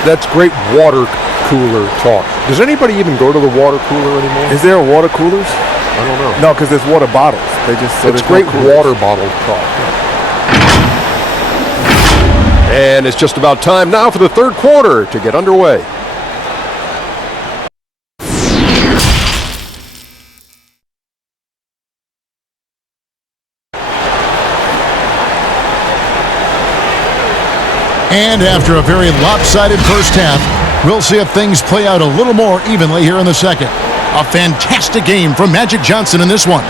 That's great water cooler talk. Does anybody even go to the water cooler anymore? Is there a water coolers? I don't know. No, because there's water bottles. It's great water bottle talk. And it's just about time now for the third quarter to get underway. And after a very lopsided first half, we'll see if things play out a little more evenly here in the second. A fantastic game from Magic Johnson in this one.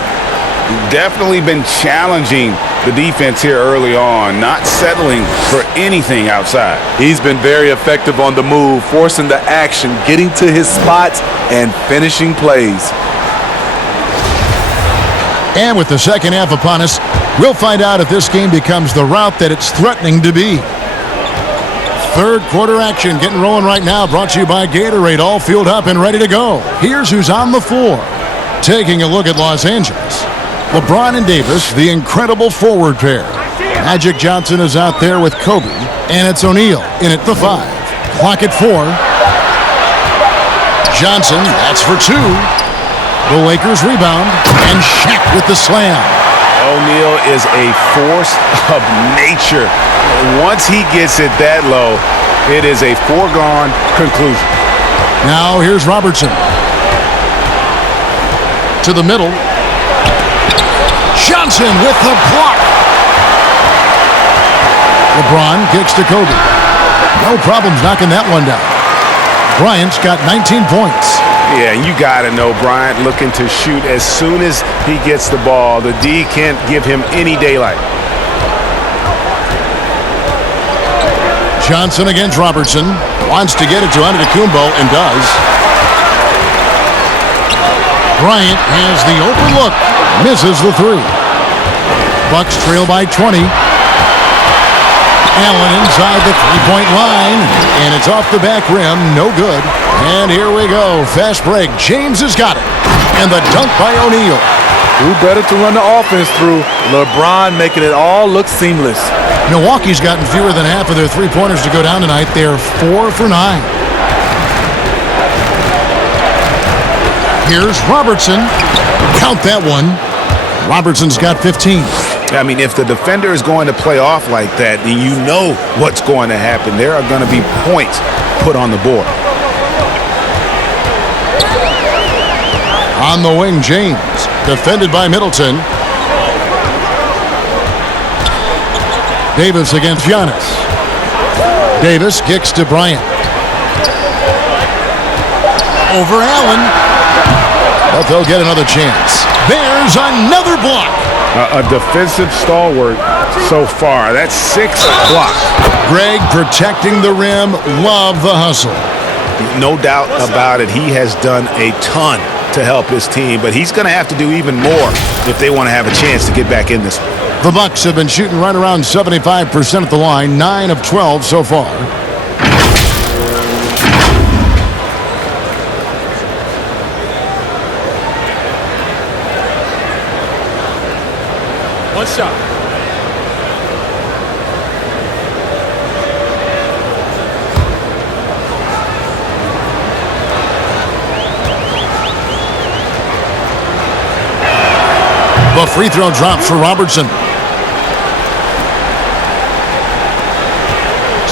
Definitely been challenging the defense here early on, not settling for anything outside. He's been very effective on the move, forcing the action, getting to his spots, and finishing plays. And with the second half upon us, we'll find out if this game becomes the route that it's threatening to be. Third quarter action getting rolling right now, brought to you by Gatorade, all fueled up and ready to go. Here's who's on the floor. Taking a look at Los Angeles. LeBron and Davis, the incredible forward pair. Magic Johnson is out there with Kobe, and it's O'Neal in at the 5. Clock at 4. Johnson, that's for 2. The Lakers rebound, and Shaq with the slam. O'Neal is a force of nature. Once he gets it that low, it is a foregone conclusion. Now here's Robertson. To the middle. Johnson with the block. LeBron kicks to Kobe. No problems knocking that one down. Bryant's got 19 points. Yeah, you got to know Bryant looking to shoot as soon as he gets the ball. The D can't give him any daylight. Johnson against Robertson. Wants to get it to Antetokounmpo and does. Bryant has the open look. Misses the 3. Bucks trail by 20. Allen inside the three-point line, and it's off the back rim, no good. And here we go, fast break. James has got it, and the dunk by O'Neal. Who better to run the offense through? LeBron making it all look seamless. Milwaukee's gotten fewer than half of their three-pointers to go down tonight. They're 4 for 9. Here's Robertson. Count that one. Robertson's got 15. I mean, if the defender is going to play off like that, then you know what's going to happen. There are going to be points put on the board. On the wing, James, defended by Middleton. Davis against Giannis. Davis kicks to Bryant. Over Allen. But they'll get another chance. There's another block. A defensive stalwart so far. That's 6 blocks. Greg protecting the rim. Love the hustle. No doubt about it. He has done a ton to help his team, but he's going to have to do even more if they want to have a chance to get back in this one. The Bucks have been shooting right around 75% at the line, 9 of 12 so far. One shot. The free throw drops for Robertson.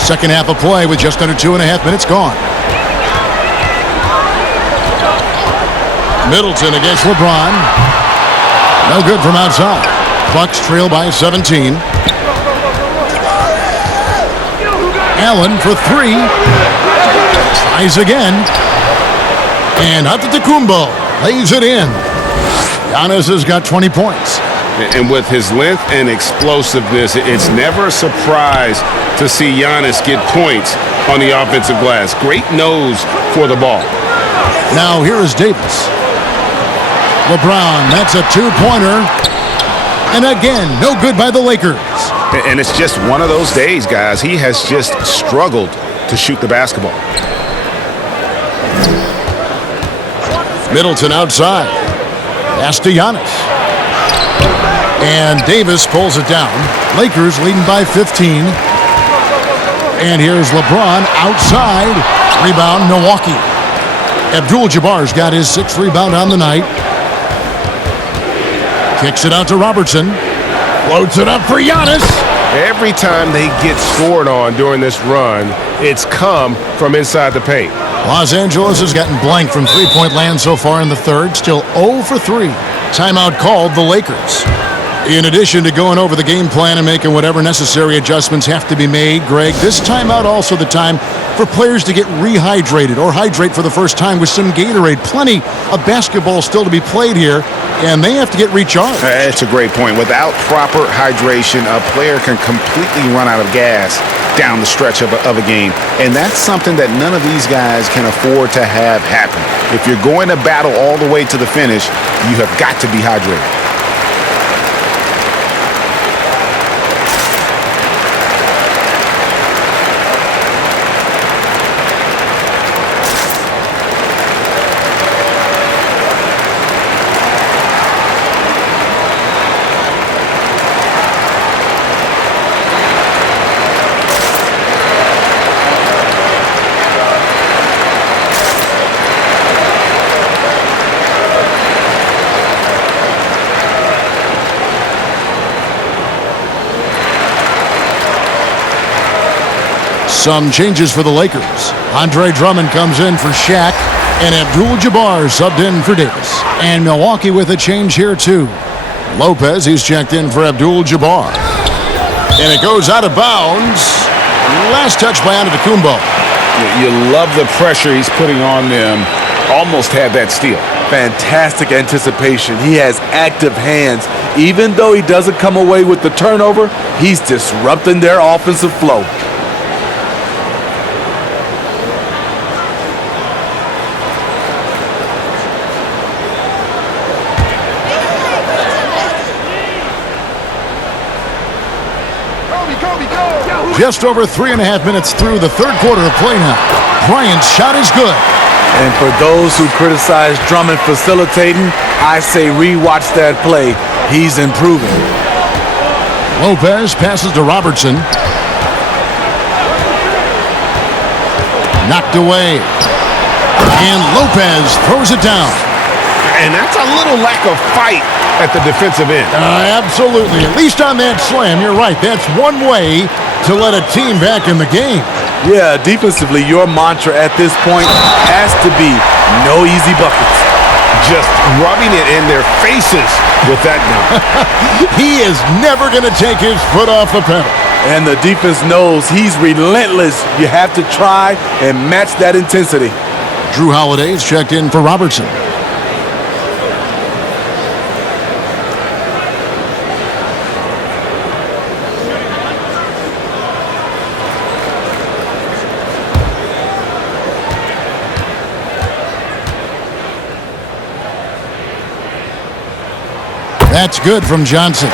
Second half of play with just under 2.5 minutes gone. Middleton against LeBron. No good from outside. Bucks trail by 17. Allen for 3. Tries again. And Antetokounmpo lays it in. Giannis has got 20 points. And with his length and explosiveness, it's never a surprise to see Giannis get points on the offensive glass. Great nose for the ball. Now here is Davis. LeBron, that's a 2-pointer. And again, no good by the Lakers. And it's just one of those days, guys. He has just struggled to shoot the basketball. Middleton outside. Pass to Giannis. And Davis pulls it down. Lakers leading by 15. And here's LeBron outside. Rebound, Milwaukee. Abdul-Jabbar's got his 6th rebound on the night. Kicks it out to Robertson. Floats it up for Giannis. Every time they get scored on during this run, it's come from inside the paint. Los Angeles has gotten blank from three-point land so far in the third. Still 0 for 3. Timeout called the Lakers. In addition to going over the game plan and making whatever necessary adjustments have to be made, Greg, this timeout also the time for players to get rehydrated or hydrate for the first time with some Gatorade. Plenty of basketball still to be played here, and they have to get recharged. That's a great point. Without proper hydration, a player can completely run out of gas down the stretch of a game, and that's something that none of these guys can afford to have happen. If you're going to battle all the way to the finish, you have got to be hydrated. Some changes for the Lakers. Andre Drummond comes in for Shaq, and Abdul-Jabbar subbed in for Davis. And Milwaukee with a change here too. Lopez, he's checked in for Abdul-Jabbar. And it goes out of bounds. Last touch by Antetokounmpo. You love the pressure he's putting on them. Almost had that steal. Fantastic anticipation. He has active hands. Even though he doesn't come away with the turnover, he's disrupting their offensive flow. Just over 3.5 minutes through the third quarter of play now. Bryant's shot is good. And for those who criticize Drummond facilitating, I say rewatch that play. He's improving. Lopez passes to Robertson. Knocked away. And Lopez throws it down. And that's a little lack of fight at the defensive end. Absolutely. At least on that slam, you're right. That's one way to let a team back in the game. Yeah, defensively, your mantra at this point has to be no easy buckets. Just rubbing it in their faces with that gun. He is never going to take his foot off the pedal. And the defense knows he's relentless. You have to try and match that intensity. Drew Holiday is checked in for Robertson. That's good from Johnson.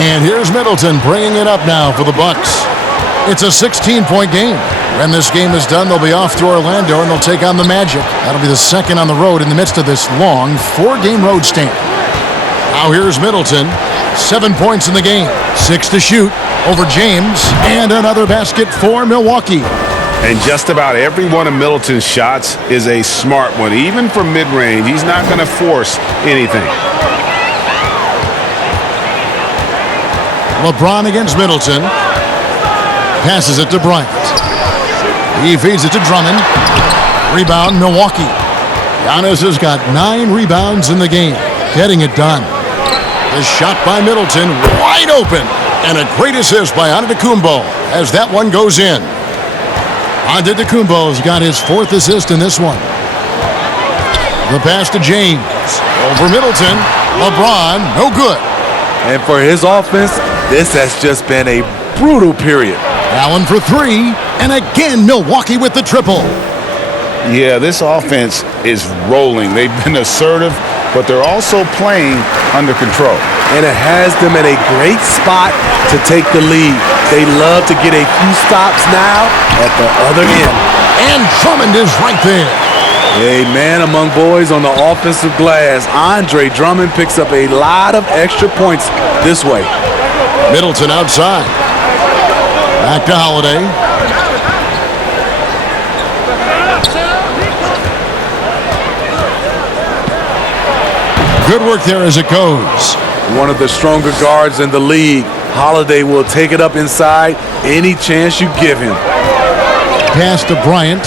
And here's Middleton bringing it up now for the Bucks. It's a 16-point game. When this game is done, they'll be off to Orlando, and they'll take on the Magic. That'll be the second on the road in the midst of this long 4-game road stand. Now here's Middleton. 7 points in the game. 6 to shoot over James. And another basket for Milwaukee. And just about every one of Middleton's shots is a smart one. Even from mid-range, he's not going to force anything. LeBron against Middleton. Passes it to Bryant. He feeds it to Drummond. Rebound, Milwaukee. Giannis has got 9 rebounds in the game. Getting it done. The shot by Middleton, wide open. And a great assist by Antetokounmpo as that one goes in. Antetokounmpo's got his 4th assist in this one. The pass to James. Over Middleton. LeBron, no good. And for his offense, this has just been a brutal period. Allen for 3. And again, Milwaukee with the triple. Yeah, this offense is rolling. They've been assertive, but they're also playing under control. And it has them in a great spot to take the lead. They love to get a few stops now at the other end. And Drummond is right there. A man among boys on the offensive glass. Andre Drummond picks up a lot of extra points this way. Middleton outside. Back to Holiday. Good work there as it goes. One of the stronger guards in the league. Holiday will take it up inside any chance you give him. Pass to Bryant.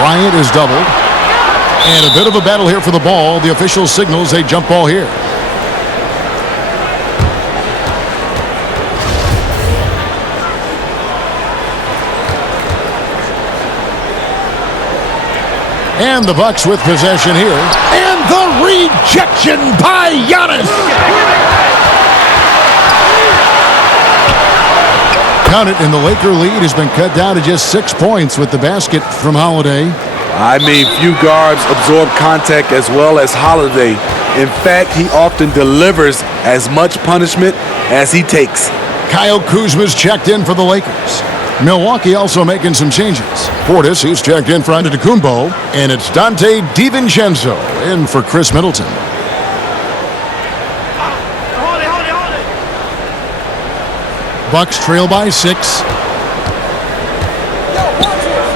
Bryant is doubled. And a bit of a battle here for the ball. The official signals a jump ball here. And the Bucks with possession here. And the rejection by Giannis. Count it, and the Laker lead has been cut down to just 6 points with the basket from Holiday. I mean, few guards absorb contact as well as Holiday. In fact, he often delivers as much punishment as he takes. Kyle Kuzma's checked in for the Lakers. Milwaukee also making some changes. Portis, he's checked in for Antetokounmpo, and it's Dante DiVincenzo in for Chris Middleton. Bucks trail by 6.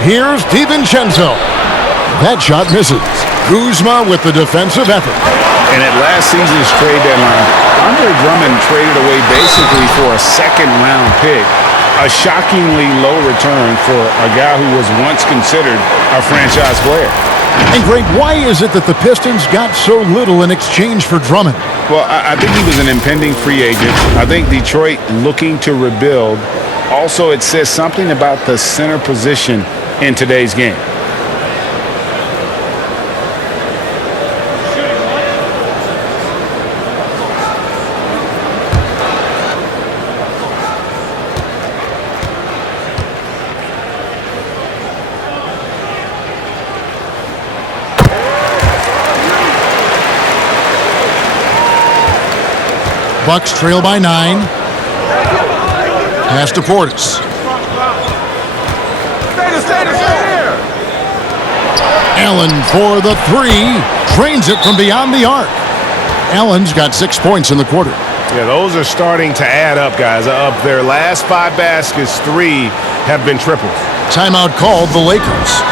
Here's DiVincenzo. That shot misses. Kuzma with the defensive effort. And at last season's trade deadline, Andre Drummond traded away basically for a second-round pick. A shockingly low return for a guy who was once considered a franchise player. And Greg, why is it that the Pistons got so little in exchange for Drummond? Well, I think he was an impending free agent. I think Detroit looking to rebuild. Also, it says something about the center position in today's game. Bucks trail by 9. Pass to Portis. Allen for the 3. Drains it from beyond the arc. Allen's got 6 points in the quarter. Yeah, those are starting to add up, guys. Of their last 5 baskets, 3 have been triples. Timeout called the Lakers.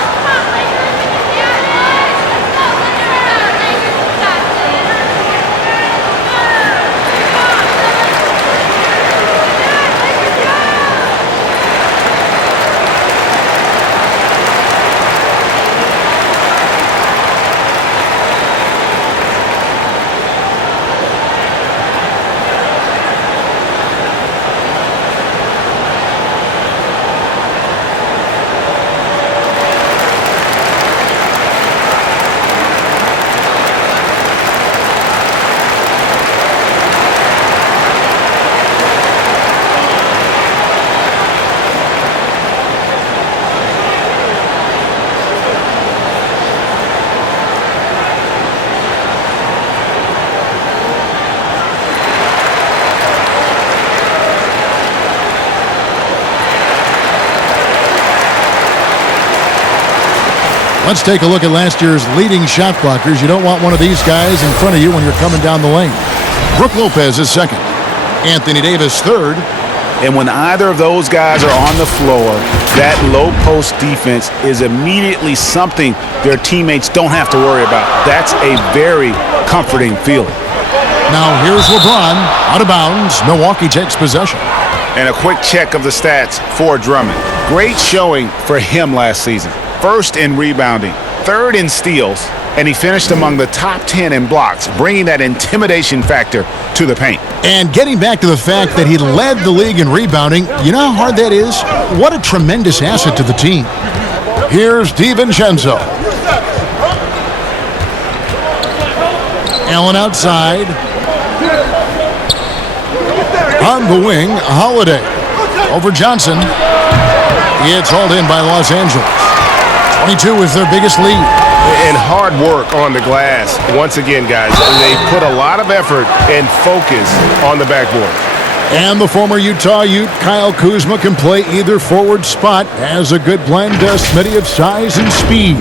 Let's take a look at last year's leading shot blockers. You don't want one of these guys in front of you when you're coming down the lane. Brook Lopez is second. Anthony Davis third. And when either of those guys are on the floor, that low post defense is immediately something their teammates don't have to worry about. That's a very comforting feeling. Now here's LeBron, out of bounds. Milwaukee takes possession. And a quick check of the stats for Drummond. Great showing for him last season. First in rebounding, third in steals, and he finished among the top 10 in blocks, bringing that intimidation factor to the paint. And getting back to the fact that he led the league in rebounding, you know how hard that is? What a tremendous asset to the team. Here's DiVincenzo. Allen outside. On the wing, Holiday. Over Johnson. It's hauled in by Los Angeles. 22 is their biggest lead. And hard work on the glass. Once again, guys, they put a lot of effort and focus on the backboard. And the former Utah Ute, Kyle Kuzma, can play either forward spot. Has a good blend, Smitty, of size and speed.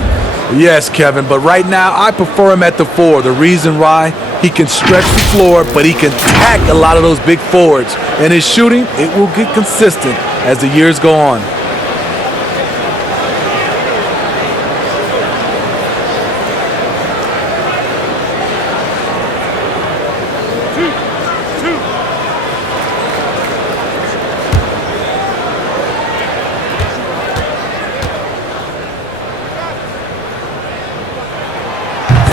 Yes, Kevin, but right now I prefer him at the 4. The reason why, he can stretch the floor, but he can attack a lot of those big forwards. And his shooting, it will get consistent as the years go on.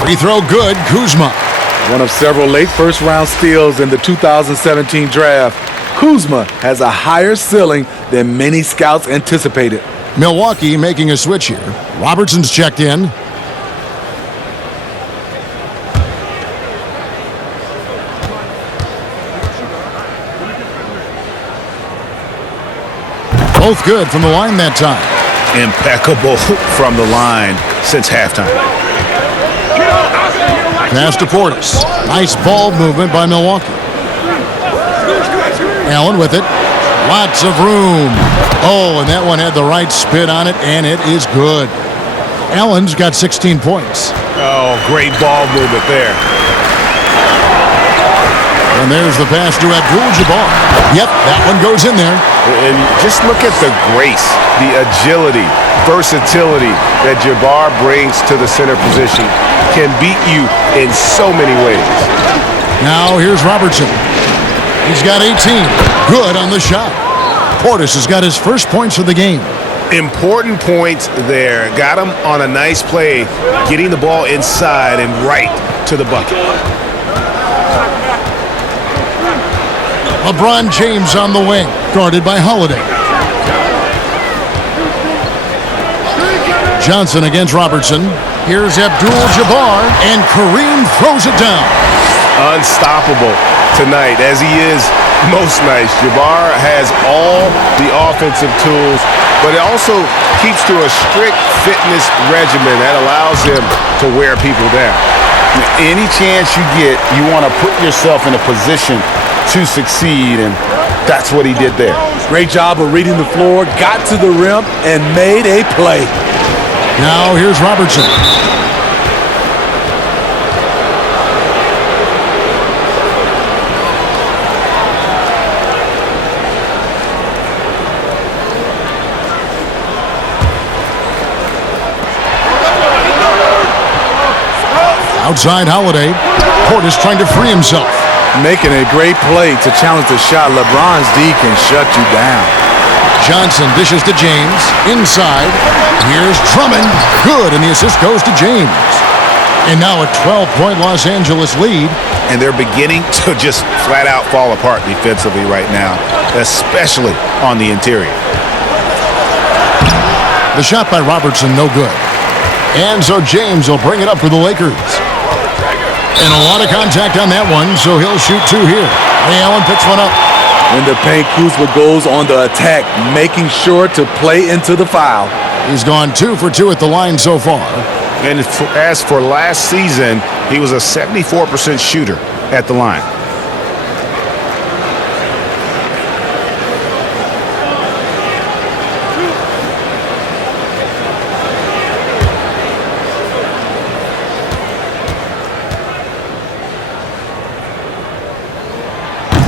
Free throw good, Kuzma. One of several late first-round steals in the 2017 draft, Kuzma has a higher ceiling than many scouts anticipated. Milwaukee making a switch here. Robertson's checked in. Both good from the line that time. Impeccable from the line since halftime. Pass to Portis. Nice ball movement by Milwaukee. Allen with it. Lots of room. Oh, and that one had the right spin on it, and it is good. Allen's got 16 points. Oh, great ball movement there. And there's the pass to Abdul-Jabbar. Yep, that one goes in there. And just look at the grace, the agility, versatility that Jabbar brings to the center position. Can beat you in so many ways. Now here's Robertson. He's got 18. Good on the shot. Portis has got his first points of the game. Important points there. Got him on a nice play, getting the ball inside and right to the bucket. LeBron James on the wing, guarded by Holiday. Johnson against Robertson. Here's Abdul-Jabbar, and Kareem throws it down. Unstoppable tonight, as he is most nights. Jabbar has all the offensive tools, but it also keeps to a strict fitness regimen that allows him to wear people down. Any chance you get, you want to put yourself in a position to succeed, and that's what he did there. Great job of reading the floor, got to the rim, and made a play. Now here's Robertson. Outside Holiday. Portis trying to free himself. Making a great play to challenge the shot. LeBron's D can shut you down. Johnson dishes to James. Inside. Here's Drummond. Good, and the assist goes to James. And now a 12-point Los Angeles lead. And they're beginning to just flat out fall apart defensively right now, especially on the interior. The shot by Robertson, no good. And so James will bring it up for the Lakers. And a lot of contact on that one, so he'll shoot two here. Ray Allen picks one up. In the paint, Kuzma goes on the attack, making sure to play into the foul. He's gone 2 for 2 at the line so far. And as for last season, he was a 74% shooter at the line.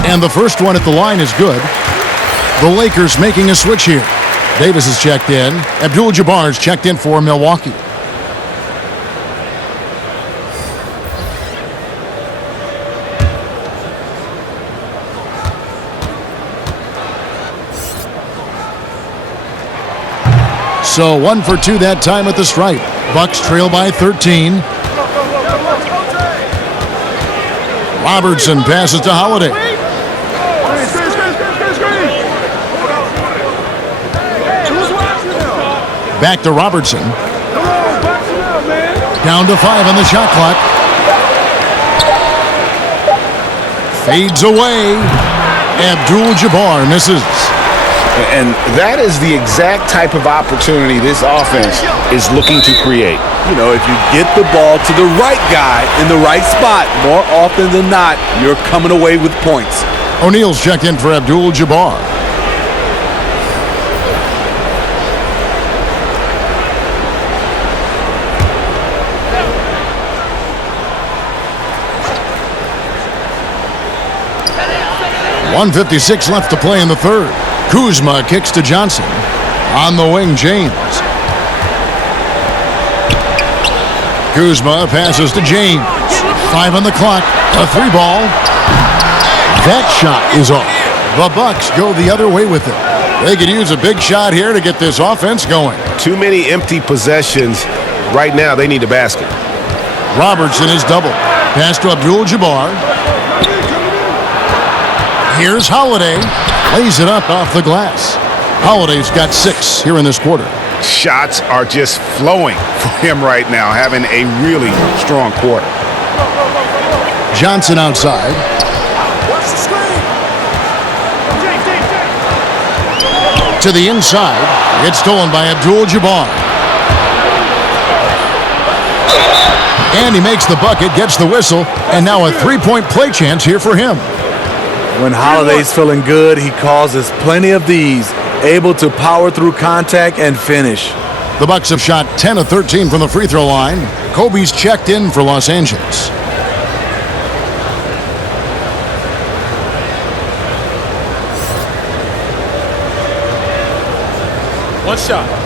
And the first one at the line is good. The Lakers making a switch here. Davis is checked in. Abdul-Jabbar is checked in for Milwaukee. So 1 for 2 that time at the stripe. Bucks trail by 13. Robertson passes to Holiday. Back to Robertson. Down to 5 on the shot clock. Fades away. Abdul-Jabbar misses. And that is the exact type of opportunity this offense is looking to create. You know, if you get the ball to the right guy in the right spot, more often than not, you're coming away with points. O'Neal's checked in for Abdul-Jabbar. .156 left to play in the third. Kuzma kicks to Johnson. On the wing, James. Kuzma passes to James. 5 on the clock. A 3-ball. That shot is off. The Bucks go the other way with it. They could use a big shot here to get this offense going. Too many empty possessions. Right now, they need a basket. Robertson is double. Pass to Abdul-Jabbar. Here's Holiday. Lays it up off the glass. Holiday's got 6 here in this quarter. Shots are just flowing for him right now, having a really strong quarter. Johnson outside. To the inside. It's stolen by Abdul-Jabbar. And he makes the bucket, gets the whistle, and now a three-point play chance here for him. When Holiday's feeling good, he causes plenty of these, able to power through contact and finish. The Bucks have shot 10 of 13 from the free throw line. Kobe's checked in for Los Angeles. One shot.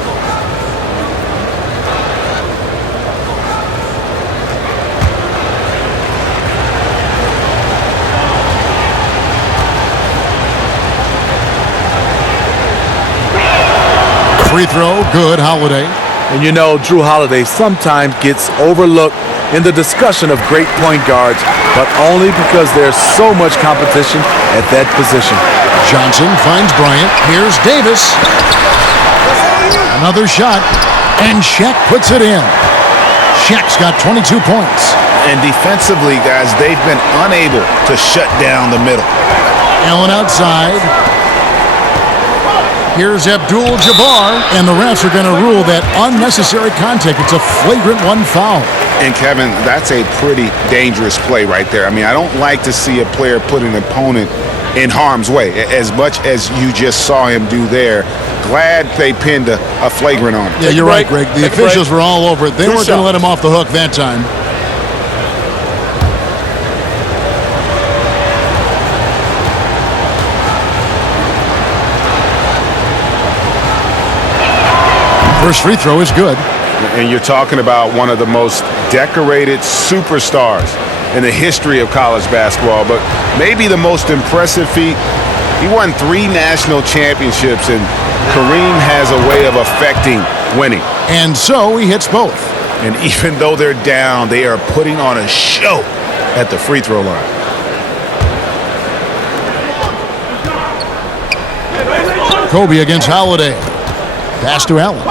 Free throw, good, Holiday. And you know, Drew Holiday sometimes gets overlooked in the discussion of great point guards, but only because there's so much competition at that position. Johnson finds Bryant. Here's Davis. Another shot, and Shaq puts it in. Shaq's got 22 points. And defensively, guys, they've been unable to shut down the middle. Allen outside. Here's Abdul-Jabbar, and the refs are going to rule that unnecessary contact. It's a flagrant 1 foul. And, Kevin, that's a pretty dangerous play right there. I mean, I don't like to see a player put an opponent in harm's way, as much as you just saw him do there. Glad they pinned a flagrant on him. Yeah, you're right, Greg. The officials were all over it. They weren't going to let him off the hook that time. First free throw is good. And you're talking about one of the most decorated superstars in the history of college basketball, but maybe the most impressive feat. He won 3 national championships, and Kareem has a way of affecting winning. And so he hits both. And even though they're down, they are putting on a show at the free throw line. Kobe against Holiday. Pass to Allen.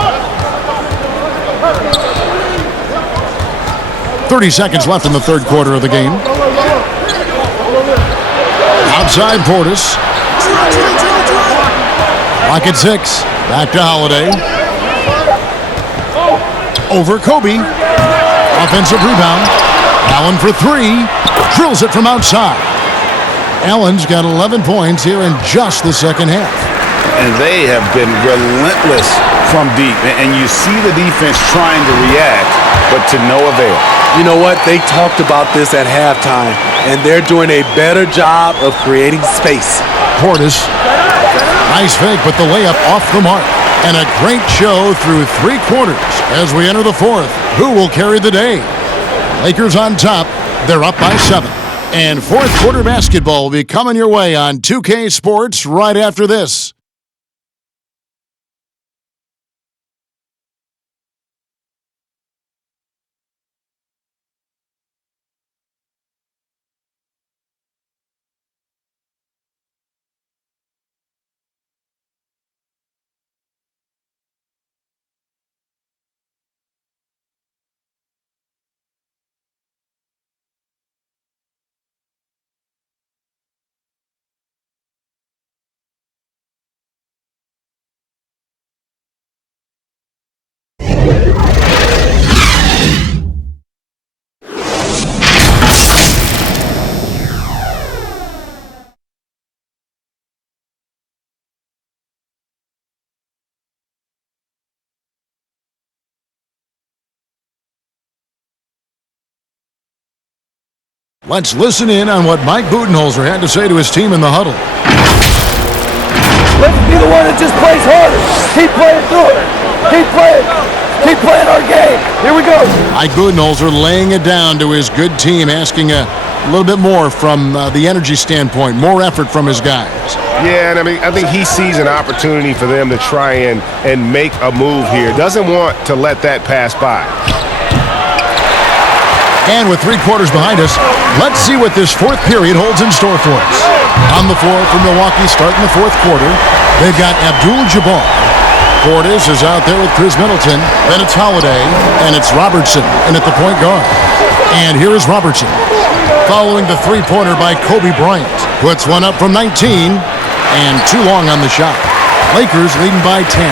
30 seconds left in the third quarter of the game. Outside Portis. Clock at 6. Back to Holiday. Over Kobe. Offensive rebound. Allen for 3. Drills it from outside. Allen's got 11 points here in just the second half. And they have been relentless from deep. And you see the defense trying to react, but to no avail. You know what? They talked about this at halftime, and they're doing a better job of creating space. Portis. Nice fake, but the layup off the mark. And a great show through 3 quarters as we enter the fourth. Who will carry the day? Lakers on top. They're up by 7. And fourth quarter basketball will be coming your way on 2K Sports right after this. Let's listen in on what Mike Budenholzer had to say to his team in the huddle. Let's be the one that just plays harder. Keep playing through it. Keep playing our game. Here we go. Mike Budenholzer laying it down to his good team, asking a little bit more from the energy standpoint, more effort from his guys. Yeah, and I think he sees an opportunity for them to try and make a move here. Doesn't want to let that pass by. And with 3 quarters behind us, let's see what this fourth period holds in store for us. On the floor for Milwaukee starting the fourth quarter, they've got Abdul-Jabbar. Portis is out there with Chris Middleton. Then it's Holiday, and it's Robertson in at the point guard. And here is Robertson, following the three-pointer by Kobe Bryant. Puts one up from 19, and too long on the shot. Lakers leading by 10.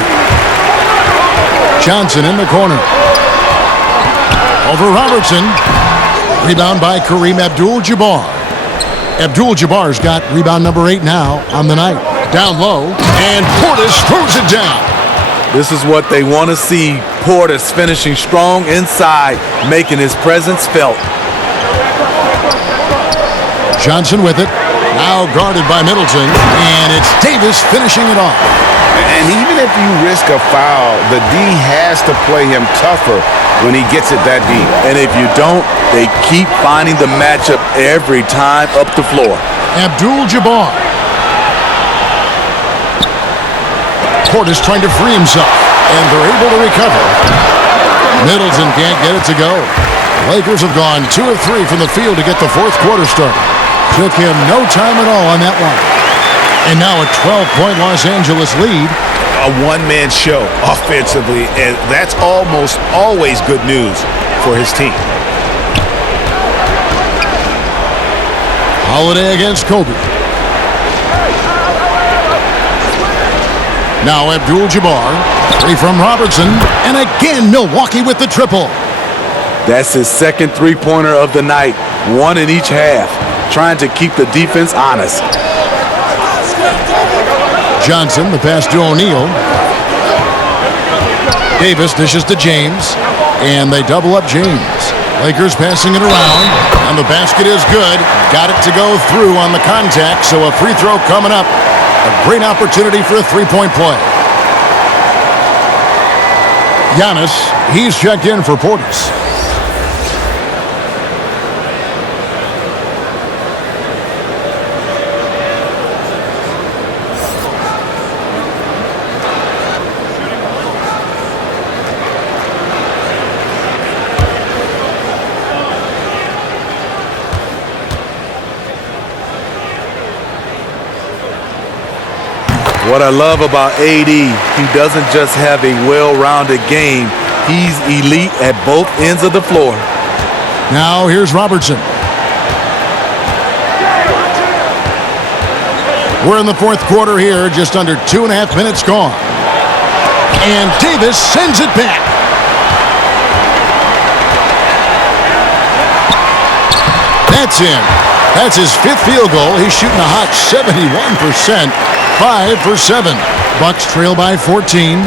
Johnson in the corner. Over Robertson. Rebound by Kareem Abdul-Jabbar. Abdul-Jabbar's got rebound number 8 now on the night. Down low, and Portis throws it down. This is what they want to see. Portis finishing strong inside, making his presence felt. Johnson with it. Now guarded by Middleton, and it's Davis finishing it off. And even if you risk a foul, the D has to play him tougher when he gets it that deep. And if you don't, they keep finding the matchup every time up the floor. Abdul-Jabbar. Portis trying to free himself, and they're able to recover. Middleton can't get it to go. Lakers have gone 2 of 3 from the field to get the fourth quarter started. Took him no time at all on that one. And now a 12-point Los Angeles lead. A one-man show offensively, and that's almost always good news for his team. Holiday against Kobe. Now Abdul-Jabbar, free from Robertson, and again Milwaukee with the triple. That's his second three-pointer of the night, 1 in each half, trying to keep the defense honest. Johnson, the pass to O'Neal. Davis dishes to James, and they double up James. Lakers passing it around, and the basket is good. Got it to go through on the contact, so a free throw coming up. A great opportunity for a three-point play. Giannis, he's checked in for Portis. What I love about AD, he doesn't just have a well-rounded game. He's elite at both ends of the floor. Now here's Robertson. We're in the fourth quarter here, just under 2.5 minutes gone. And Davis sends it back. That's in. That's his 5th field goal. He's shooting a hot 71%. 5 for 7. Bucks trail by 14.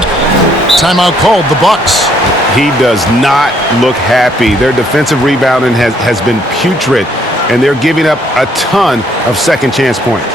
Timeout called the Bucks. He does not look happy. Their defensive rebounding has been putrid, and they're giving up a ton of second chance points.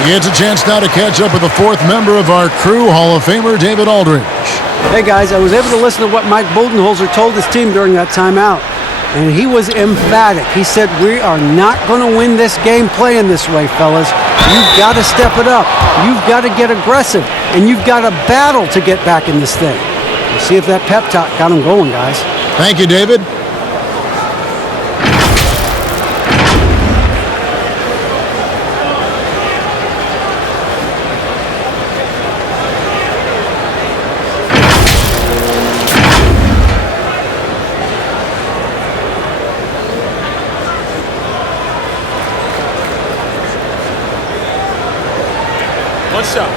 He gets a chance now to catch up with the 4th member of our crew, Hall of Famer David Aldridge. Hey guys, I was able to listen to what Mike Budenholzer told his team during that timeout, and he was emphatic. He said, "We are not going to win this game playing this way, fellas. You've got to step it up. You've got to get aggressive, and you've got to battle to get back in this thing." We'll see if that pep talk got him going, guys. Thank you, David. shot.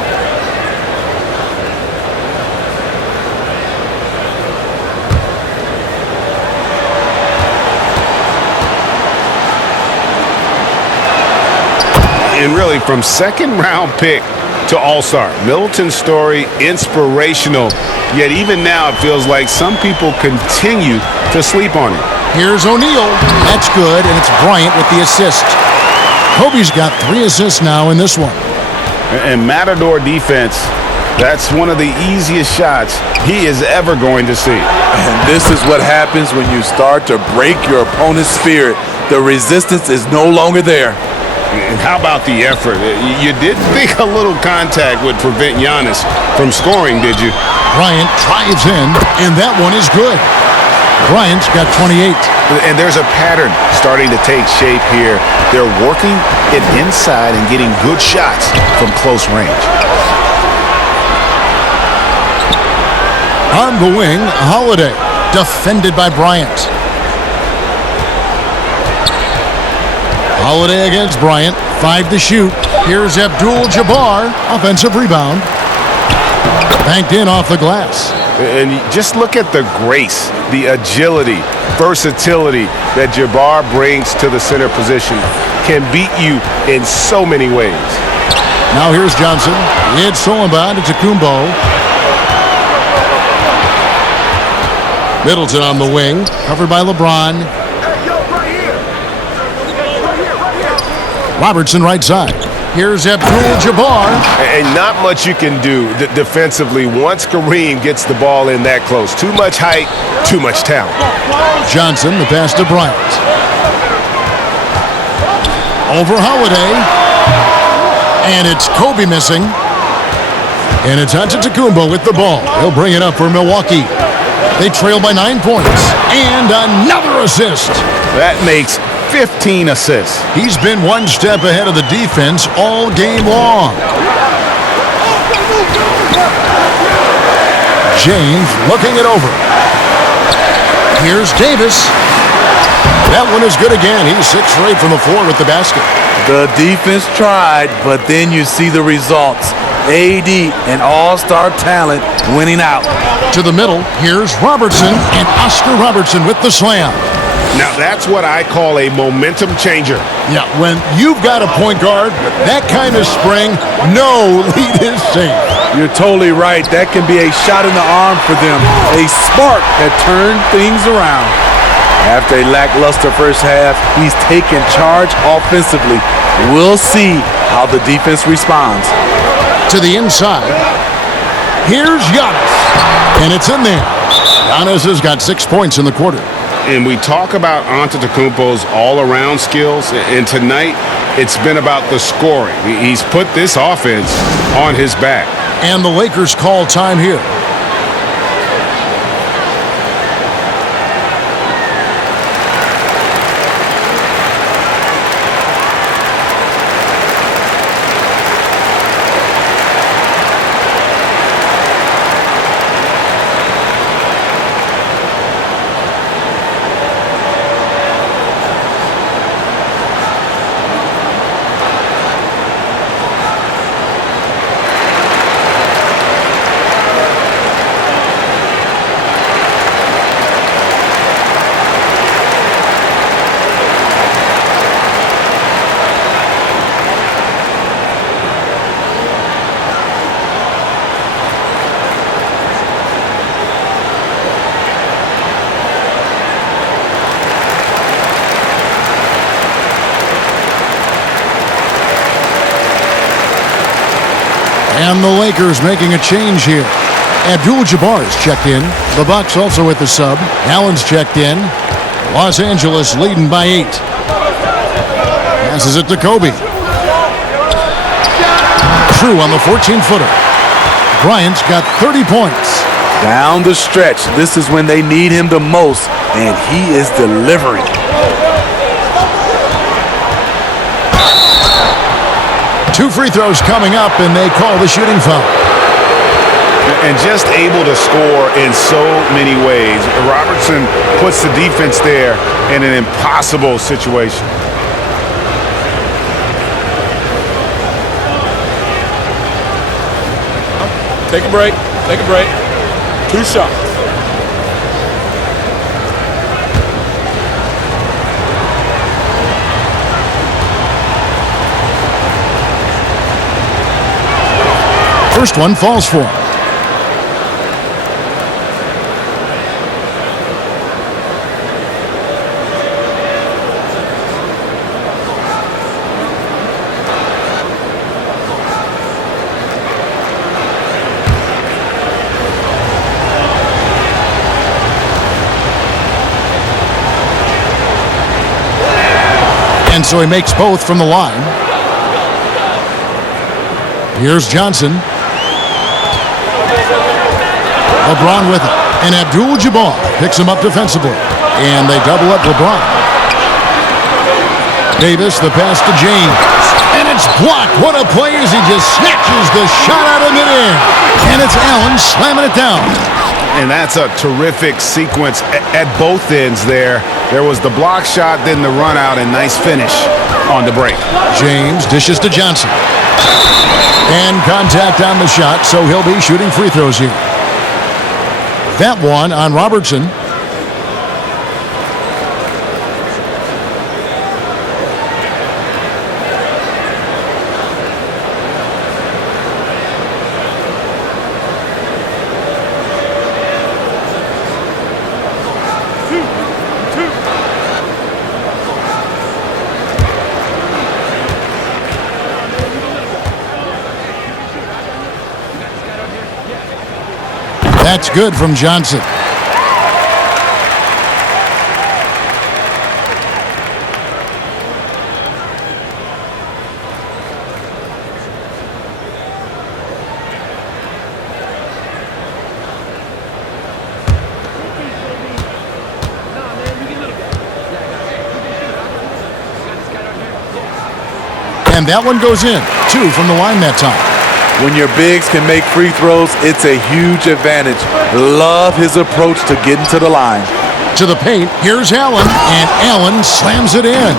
And really, from second-round pick to all-star, Middleton's story inspirational. Yet even now, it feels like some people continue to sleep on him. Here's O'Neal. That's good, and it's Bryant with the assist. Kobe's got 3 assists now in this one. And Matador defense, that's one of the easiest shots he is ever going to see. And this is what happens when you start to break your opponent's spirit. The resistance is no longer there. And how about the effort? You didn't think a little contact would prevent Giannis from scoring, did you? Bryant drives in, and that one is good. Bryant's got 28. And there's a pattern starting to take shape here. They're working it inside and getting good shots from close range. On the wing, Holiday, defended by Bryant. Holiday against Bryant, 5 to shoot. Here's Abdul-Jabbar, offensive rebound. Banked in off the glass. And just look at the grace, the agility, versatility that Jabbar brings to the center position. Can beat you in so many ways. Now here's Johnson. It's stolen by Antetokounmpo. Middleton on the wing, covered by LeBron. Robertson right side. Here's Abdul-Jabbar. And not much you can do defensively once Kareem gets the ball in that close. Too much height, too much talent. Johnson, the pass to Bryant. Over Holiday. And it's Kobe missing. And it's Antetokounmpo with the ball. He'll bring it up for Milwaukee. They trail by 9 points. And another assist. That makes 15 assists. He's been one step ahead of the defense all game long. James looking it over. Here's Davis. That one is good again. He's 6 for 8 from the floor with the basket. The defense tried, but then you see the results. AD, an all-star talent, winning out. To the middle, here's Robertson, and Oscar Robertson with the slam. Now that's what I call a momentum changer. Yeah, when you've got a point guard, that kind of spring, no lead is safe. You're totally right. That can be a shot in the arm for them. A spark that turned things around. After a lackluster first half, he's taken charge offensively. We'll see how the defense responds. To the inside, here's Giannis, and it's in there. Giannis has got 6 points in the quarter. And we talk about Antetokounmpo's all-around skills, and tonight it's been about the scoring. He's put this offense on his back. And the Lakers call time here. And the Lakers making a change here. Abdul-Jabbar is checked in. The Bucks also with the sub. Allen's checked in. Los Angeles leading by 8. Passes it to Kobe. True on the 14-footer. Bryant's got 30 points. Down the stretch, this is when they need him the most, and he is delivering. Two free throws coming up, and they call the shooting foul. And just able to score in so many ways. Robertson puts the defense there in an impossible situation. Take a break. Take a break. 2 shots. First one falls for him. And so he makes both from the line. Here's Johnson. LeBron with it. And Abdul-Jabbar picks him up defensively. And they double up LeBron. Davis, the pass to James. And it's blocked. What a play as he just snatches the shot out of midair. And it's Allen slamming it down. And that's a terrific sequence at both ends there. There was the block shot, then the run out, and nice finish on the break. James dishes to Johnson. And contact on the shot, so he'll be shooting free throws here. That one on Robertson. That's good from Johnson. And that one goes in. 2 from the line that time. When your bigs can make free throws, it's a huge advantage. Love his approach to getting to the line. To the paint, here's Allen, and Allen slams it in.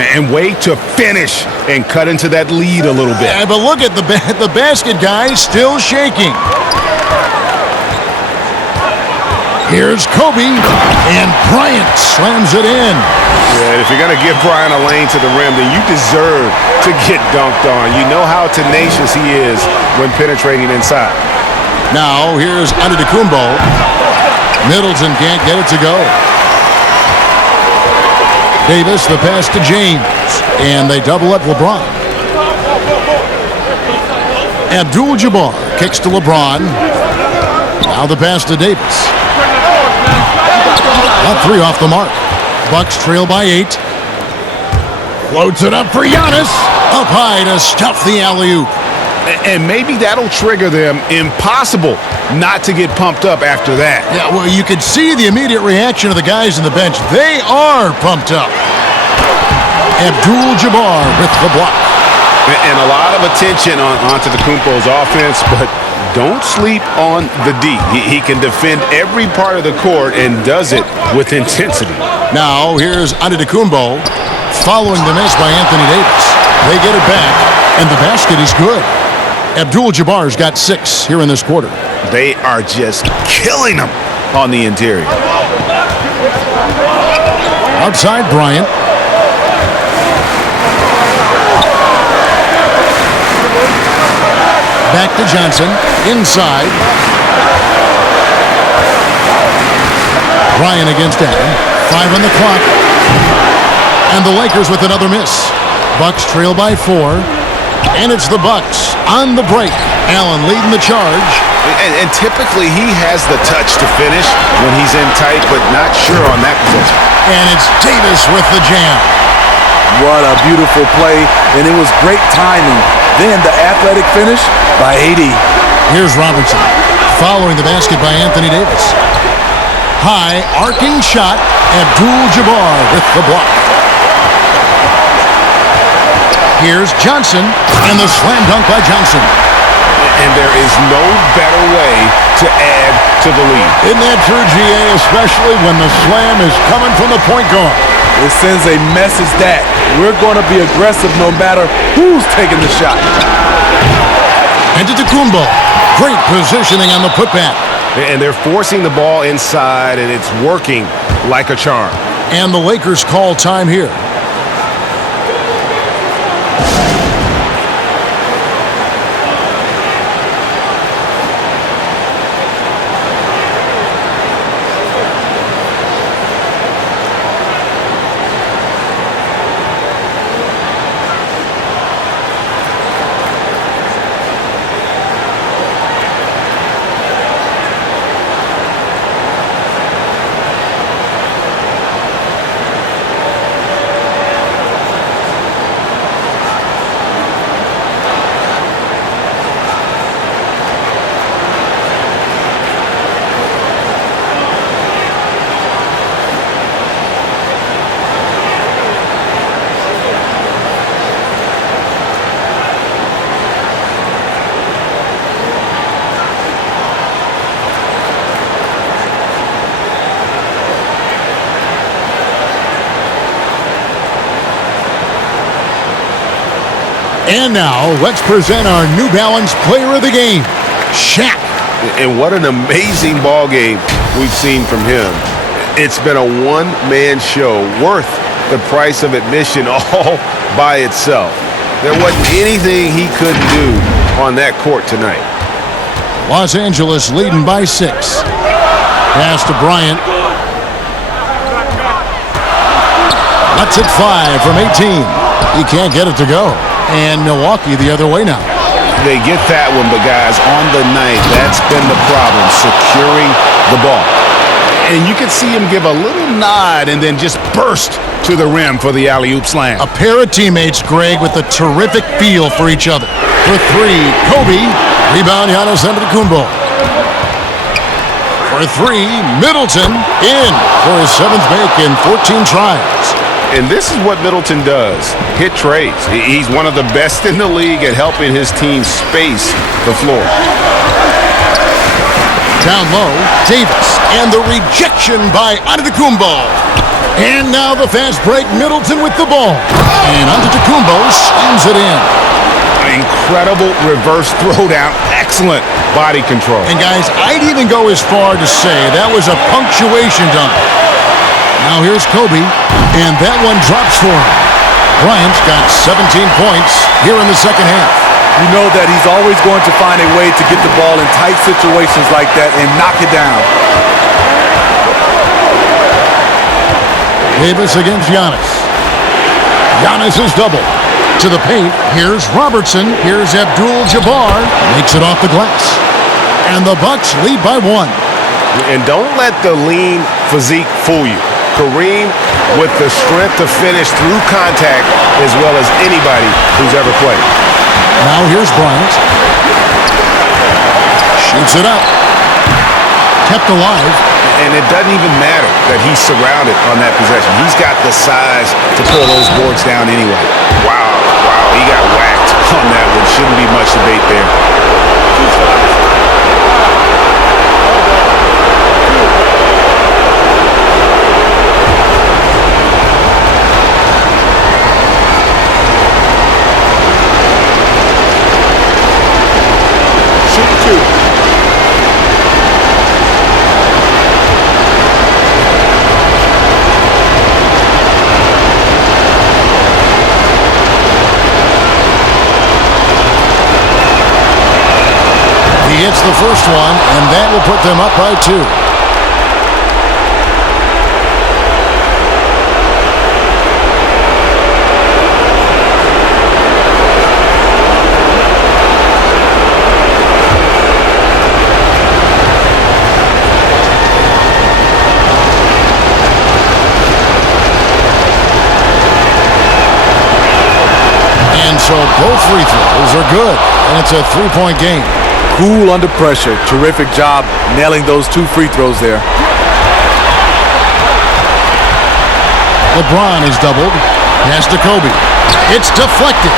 And wait to finish and cut into that lead a little bit. Yeah, but look at the basket guy still shaking. Here's Kobe, and Bryant slams it in. Yeah, if you're going to give Bryant a lane to the rim, then you deserve to get dunked on. You know how tenacious he is when penetrating inside. Now, here's Antetokounmpo. Middleton can't get it to go. Davis, the pass to James. And they double up LeBron. Abdul-Jabbar kicks to LeBron. Now the pass to Davis. That 3 off the mark. Bucks trail by 8. Floats it up for Giannis. Up high to stuff the alley-oop. And maybe that'll trigger them. Impossible not to get pumped up after that. Yeah, well, you could see the immediate reaction of the guys on the bench. They are pumped up. Abdul-Jabbar with the block. And a lot of attention on Antetokounmpo's offense, but don't sleep on the D. He can defend every part of the court and does it with intensity. Now, here's Antetokounmpo following the miss by Anthony Davis. They get it back, and the basket is good. Abdul-Jabbar's got 6 here in this quarter. They are just killing them on the interior. Outside Bryant. Back to Johnson. Inside. Bryant against Allen. 5 on the clock. And the Lakers with another miss. Bucks trail by 4. And it's the Bucks on the break. Allen leading the charge. And typically he has the touch to finish when he's in tight, but not sure on that position. And it's Davis with the jam. What a beautiful play, and it was great timing. Then the athletic finish by 80. Here's Robertson following the basket by Anthony Davis. High arcing shot. Abdul-Jabbar with the block. Here's Johnson, and the slam dunk by Johnson. And there is no better way to add to the lead. Isn't that true, GA, especially when the slam is coming from the point guard? It sends a message that we're going to be aggressive no matter who's taking the shot. Antetokounmpo Great positioning on the putback. And they're forcing the ball inside, and it's working like a charm. And the Lakers call time here. And now, let's present our New Balance player of the game, Shaq. And what an amazing ball game we've seen from him. It's been a one-man show worth the price of admission all by itself. There wasn't anything he couldn't do on that court tonight. Los Angeles leading by 6. Pass to Bryant. Lets it fly from 18. He can't get it to go. And Milwaukee the other way now. They get that one, but guys, on the night, that's been the problem, securing the ball. And you can see him give a little nod and then just burst to the rim for the alley-oop slam. A pair of teammates, Greg, with a terrific feel for each other. For 3, Kobe. Rebound, Giannis Antetokounmpo. For 3, Middleton. In for his 7th make in 14 tries. And this is what Middleton does, hit trades. He's one of the best in the league at helping his team space the floor. Down low, Davis, and the rejection by Antetokounmpo. And now the fast break, Middleton with the ball. And Antetokounmpo slams it in. Incredible reverse throwdown, excellent body control. And guys, I'd even go as far to say that was a punctuation dunk. Now here's Kobe, and that one drops for him. Bryant's got 17 points here in the second half. You know that he's always going to find a way to get the ball in tight situations like that and knock it down. Davis against Giannis. Giannis is double. To the paint, here's Robertson. Here's Abdul-Jabbar. Makes it off the glass. And the Bucks lead by 1. And don't let the lean physique fool you. Kareem with the strength to finish through contact as well as anybody who's ever played. Now here's Bryant. Shoots it up. Kept alive. And it doesn't even matter that he's surrounded on that possession. He's got the size to pull those boards down anyway. Wow, he got whacked on that one. Shouldn't be much debate there. He hits the first one, and that will put them up by 2. And so both free throws are good, and it's a 3-point game. Cool under pressure. Terrific job nailing those 2 free throws there. LeBron is doubled. Pass to Kobe. It's deflected.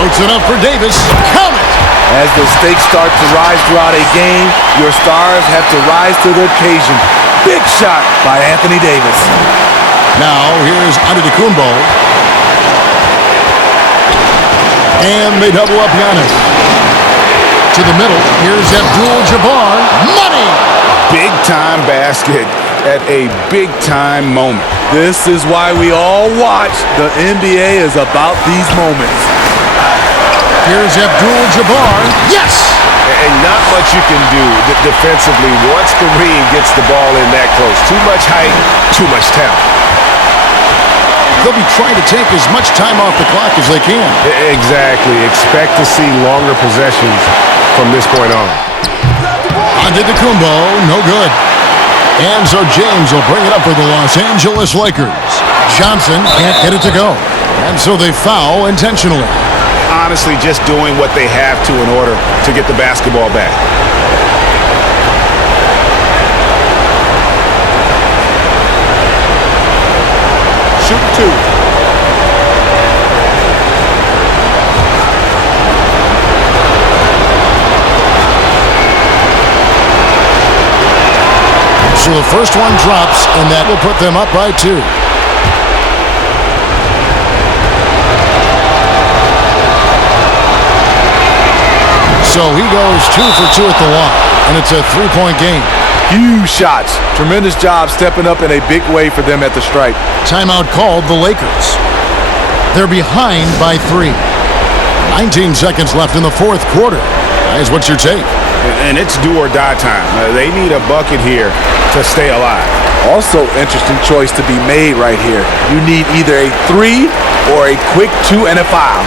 Floats it up for Davis. Count it! As the stakes start to rise throughout a game, your stars have to rise to the occasion. Big shot by Anthony Davis. Now here's Antetokounmpo. And they double up Giannis. to the middle. Here's Abdul-Jabbar. Money! Big-time basket at a big-time moment. This is why we all watch. The NBA is about these moments. Here's Abdul-Jabbar. Yes! And not much you can do defensively once Kareem gets the ball in that close. Too much height, too much talent. They'll be trying to take as much time off the clock as they can. Exactly. Expect to see longer possessions from this point on. Antetokounmpo, no good. And so James will bring it up for the Los Angeles Lakers. Johnson can't get it to go. And so they foul intentionally. Honestly, just doing what they have to in order to get the basketball back. Shoot 2. So the first one drops, and that will put them up by 2. So he goes 2 for 2 at the line, and it's a 3-point game. Huge shots. Tremendous job stepping up in a big way for them at the stripe. Timeout called the Lakers. They're behind by 3. 19 seconds left in the fourth quarter. Guys, what's your take? And it's do or die time. They need a bucket here to stay alive. Also, interesting choice to be made right here. You need either a 3 or a quick 2 and a foul.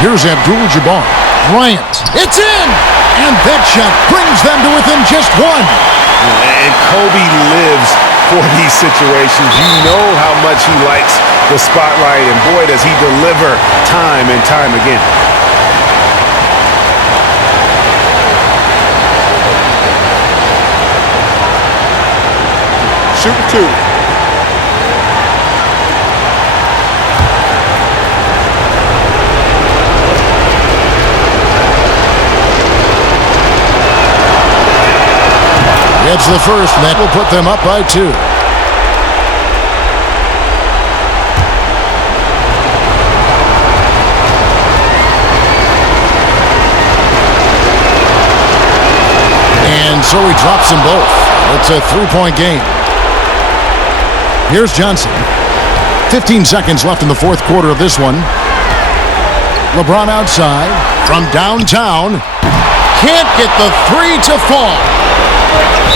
Here's Abdul-Jabbar. Bryant. It's in! And that shot brings them to within just 1. And Kobe lives for these situations. You know how much he likes the spotlight, and boy, does he deliver time and time again. Shoot 2. Gets the first, and that will put them up by 2. And so he drops them both. It's a 3-point game. Here's Johnson. 15 seconds left in the fourth quarter of this one. LeBron outside from downtown. Can't get the 3 to fall.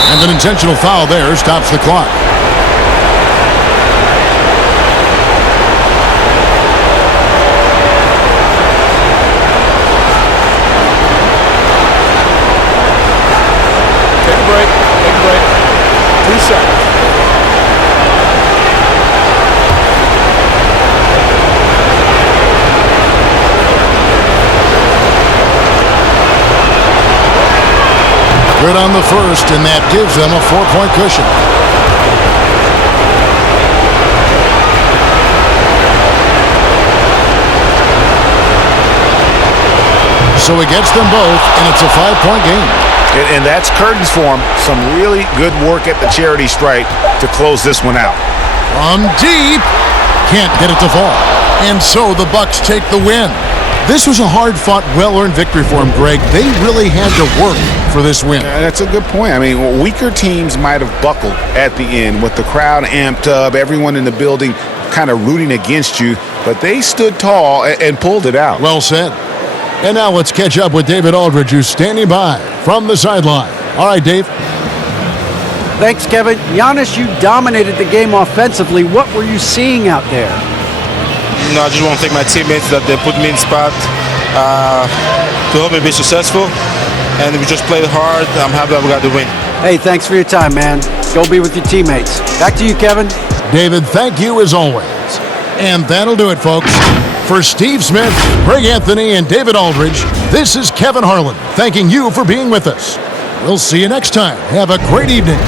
And an intentional foul there stops the clock. Take a break. Take a break. 2 seconds. Good on the first, and that gives them a 4-point cushion. So he gets them both, and it's a 5-point game. And that's curtains for him. Some really good work at the charity stripe to close this one out. From deep, can't get it to fall. And so the Bucks take the win. This was a hard-fought, well-earned victory for him, Greg. They really had to work for this win. That's a good point. I mean, weaker teams might have buckled at the end with the crowd amped up, everyone in the building kind of rooting against you, but they stood tall and pulled it out. Well said. And now let's catch up with David Aldridge, who's standing by from the sideline. All right, Dave. Thanks, Kevin. Giannis, you dominated the game offensively. What were you seeing out there? No, I just want to thank my teammates that they put me in spot to help me be successful. And we just played hard. I'm happy that we got the win. Hey, thanks for your time, man. Go be with your teammates. Back to you, Kevin. David, thank you as always. And that'll do it, folks. For Steve Smith, Greg Anthony, and David Aldridge, this is Kevin Harlan thanking you for being with us. We'll see you next time. Have a great evening.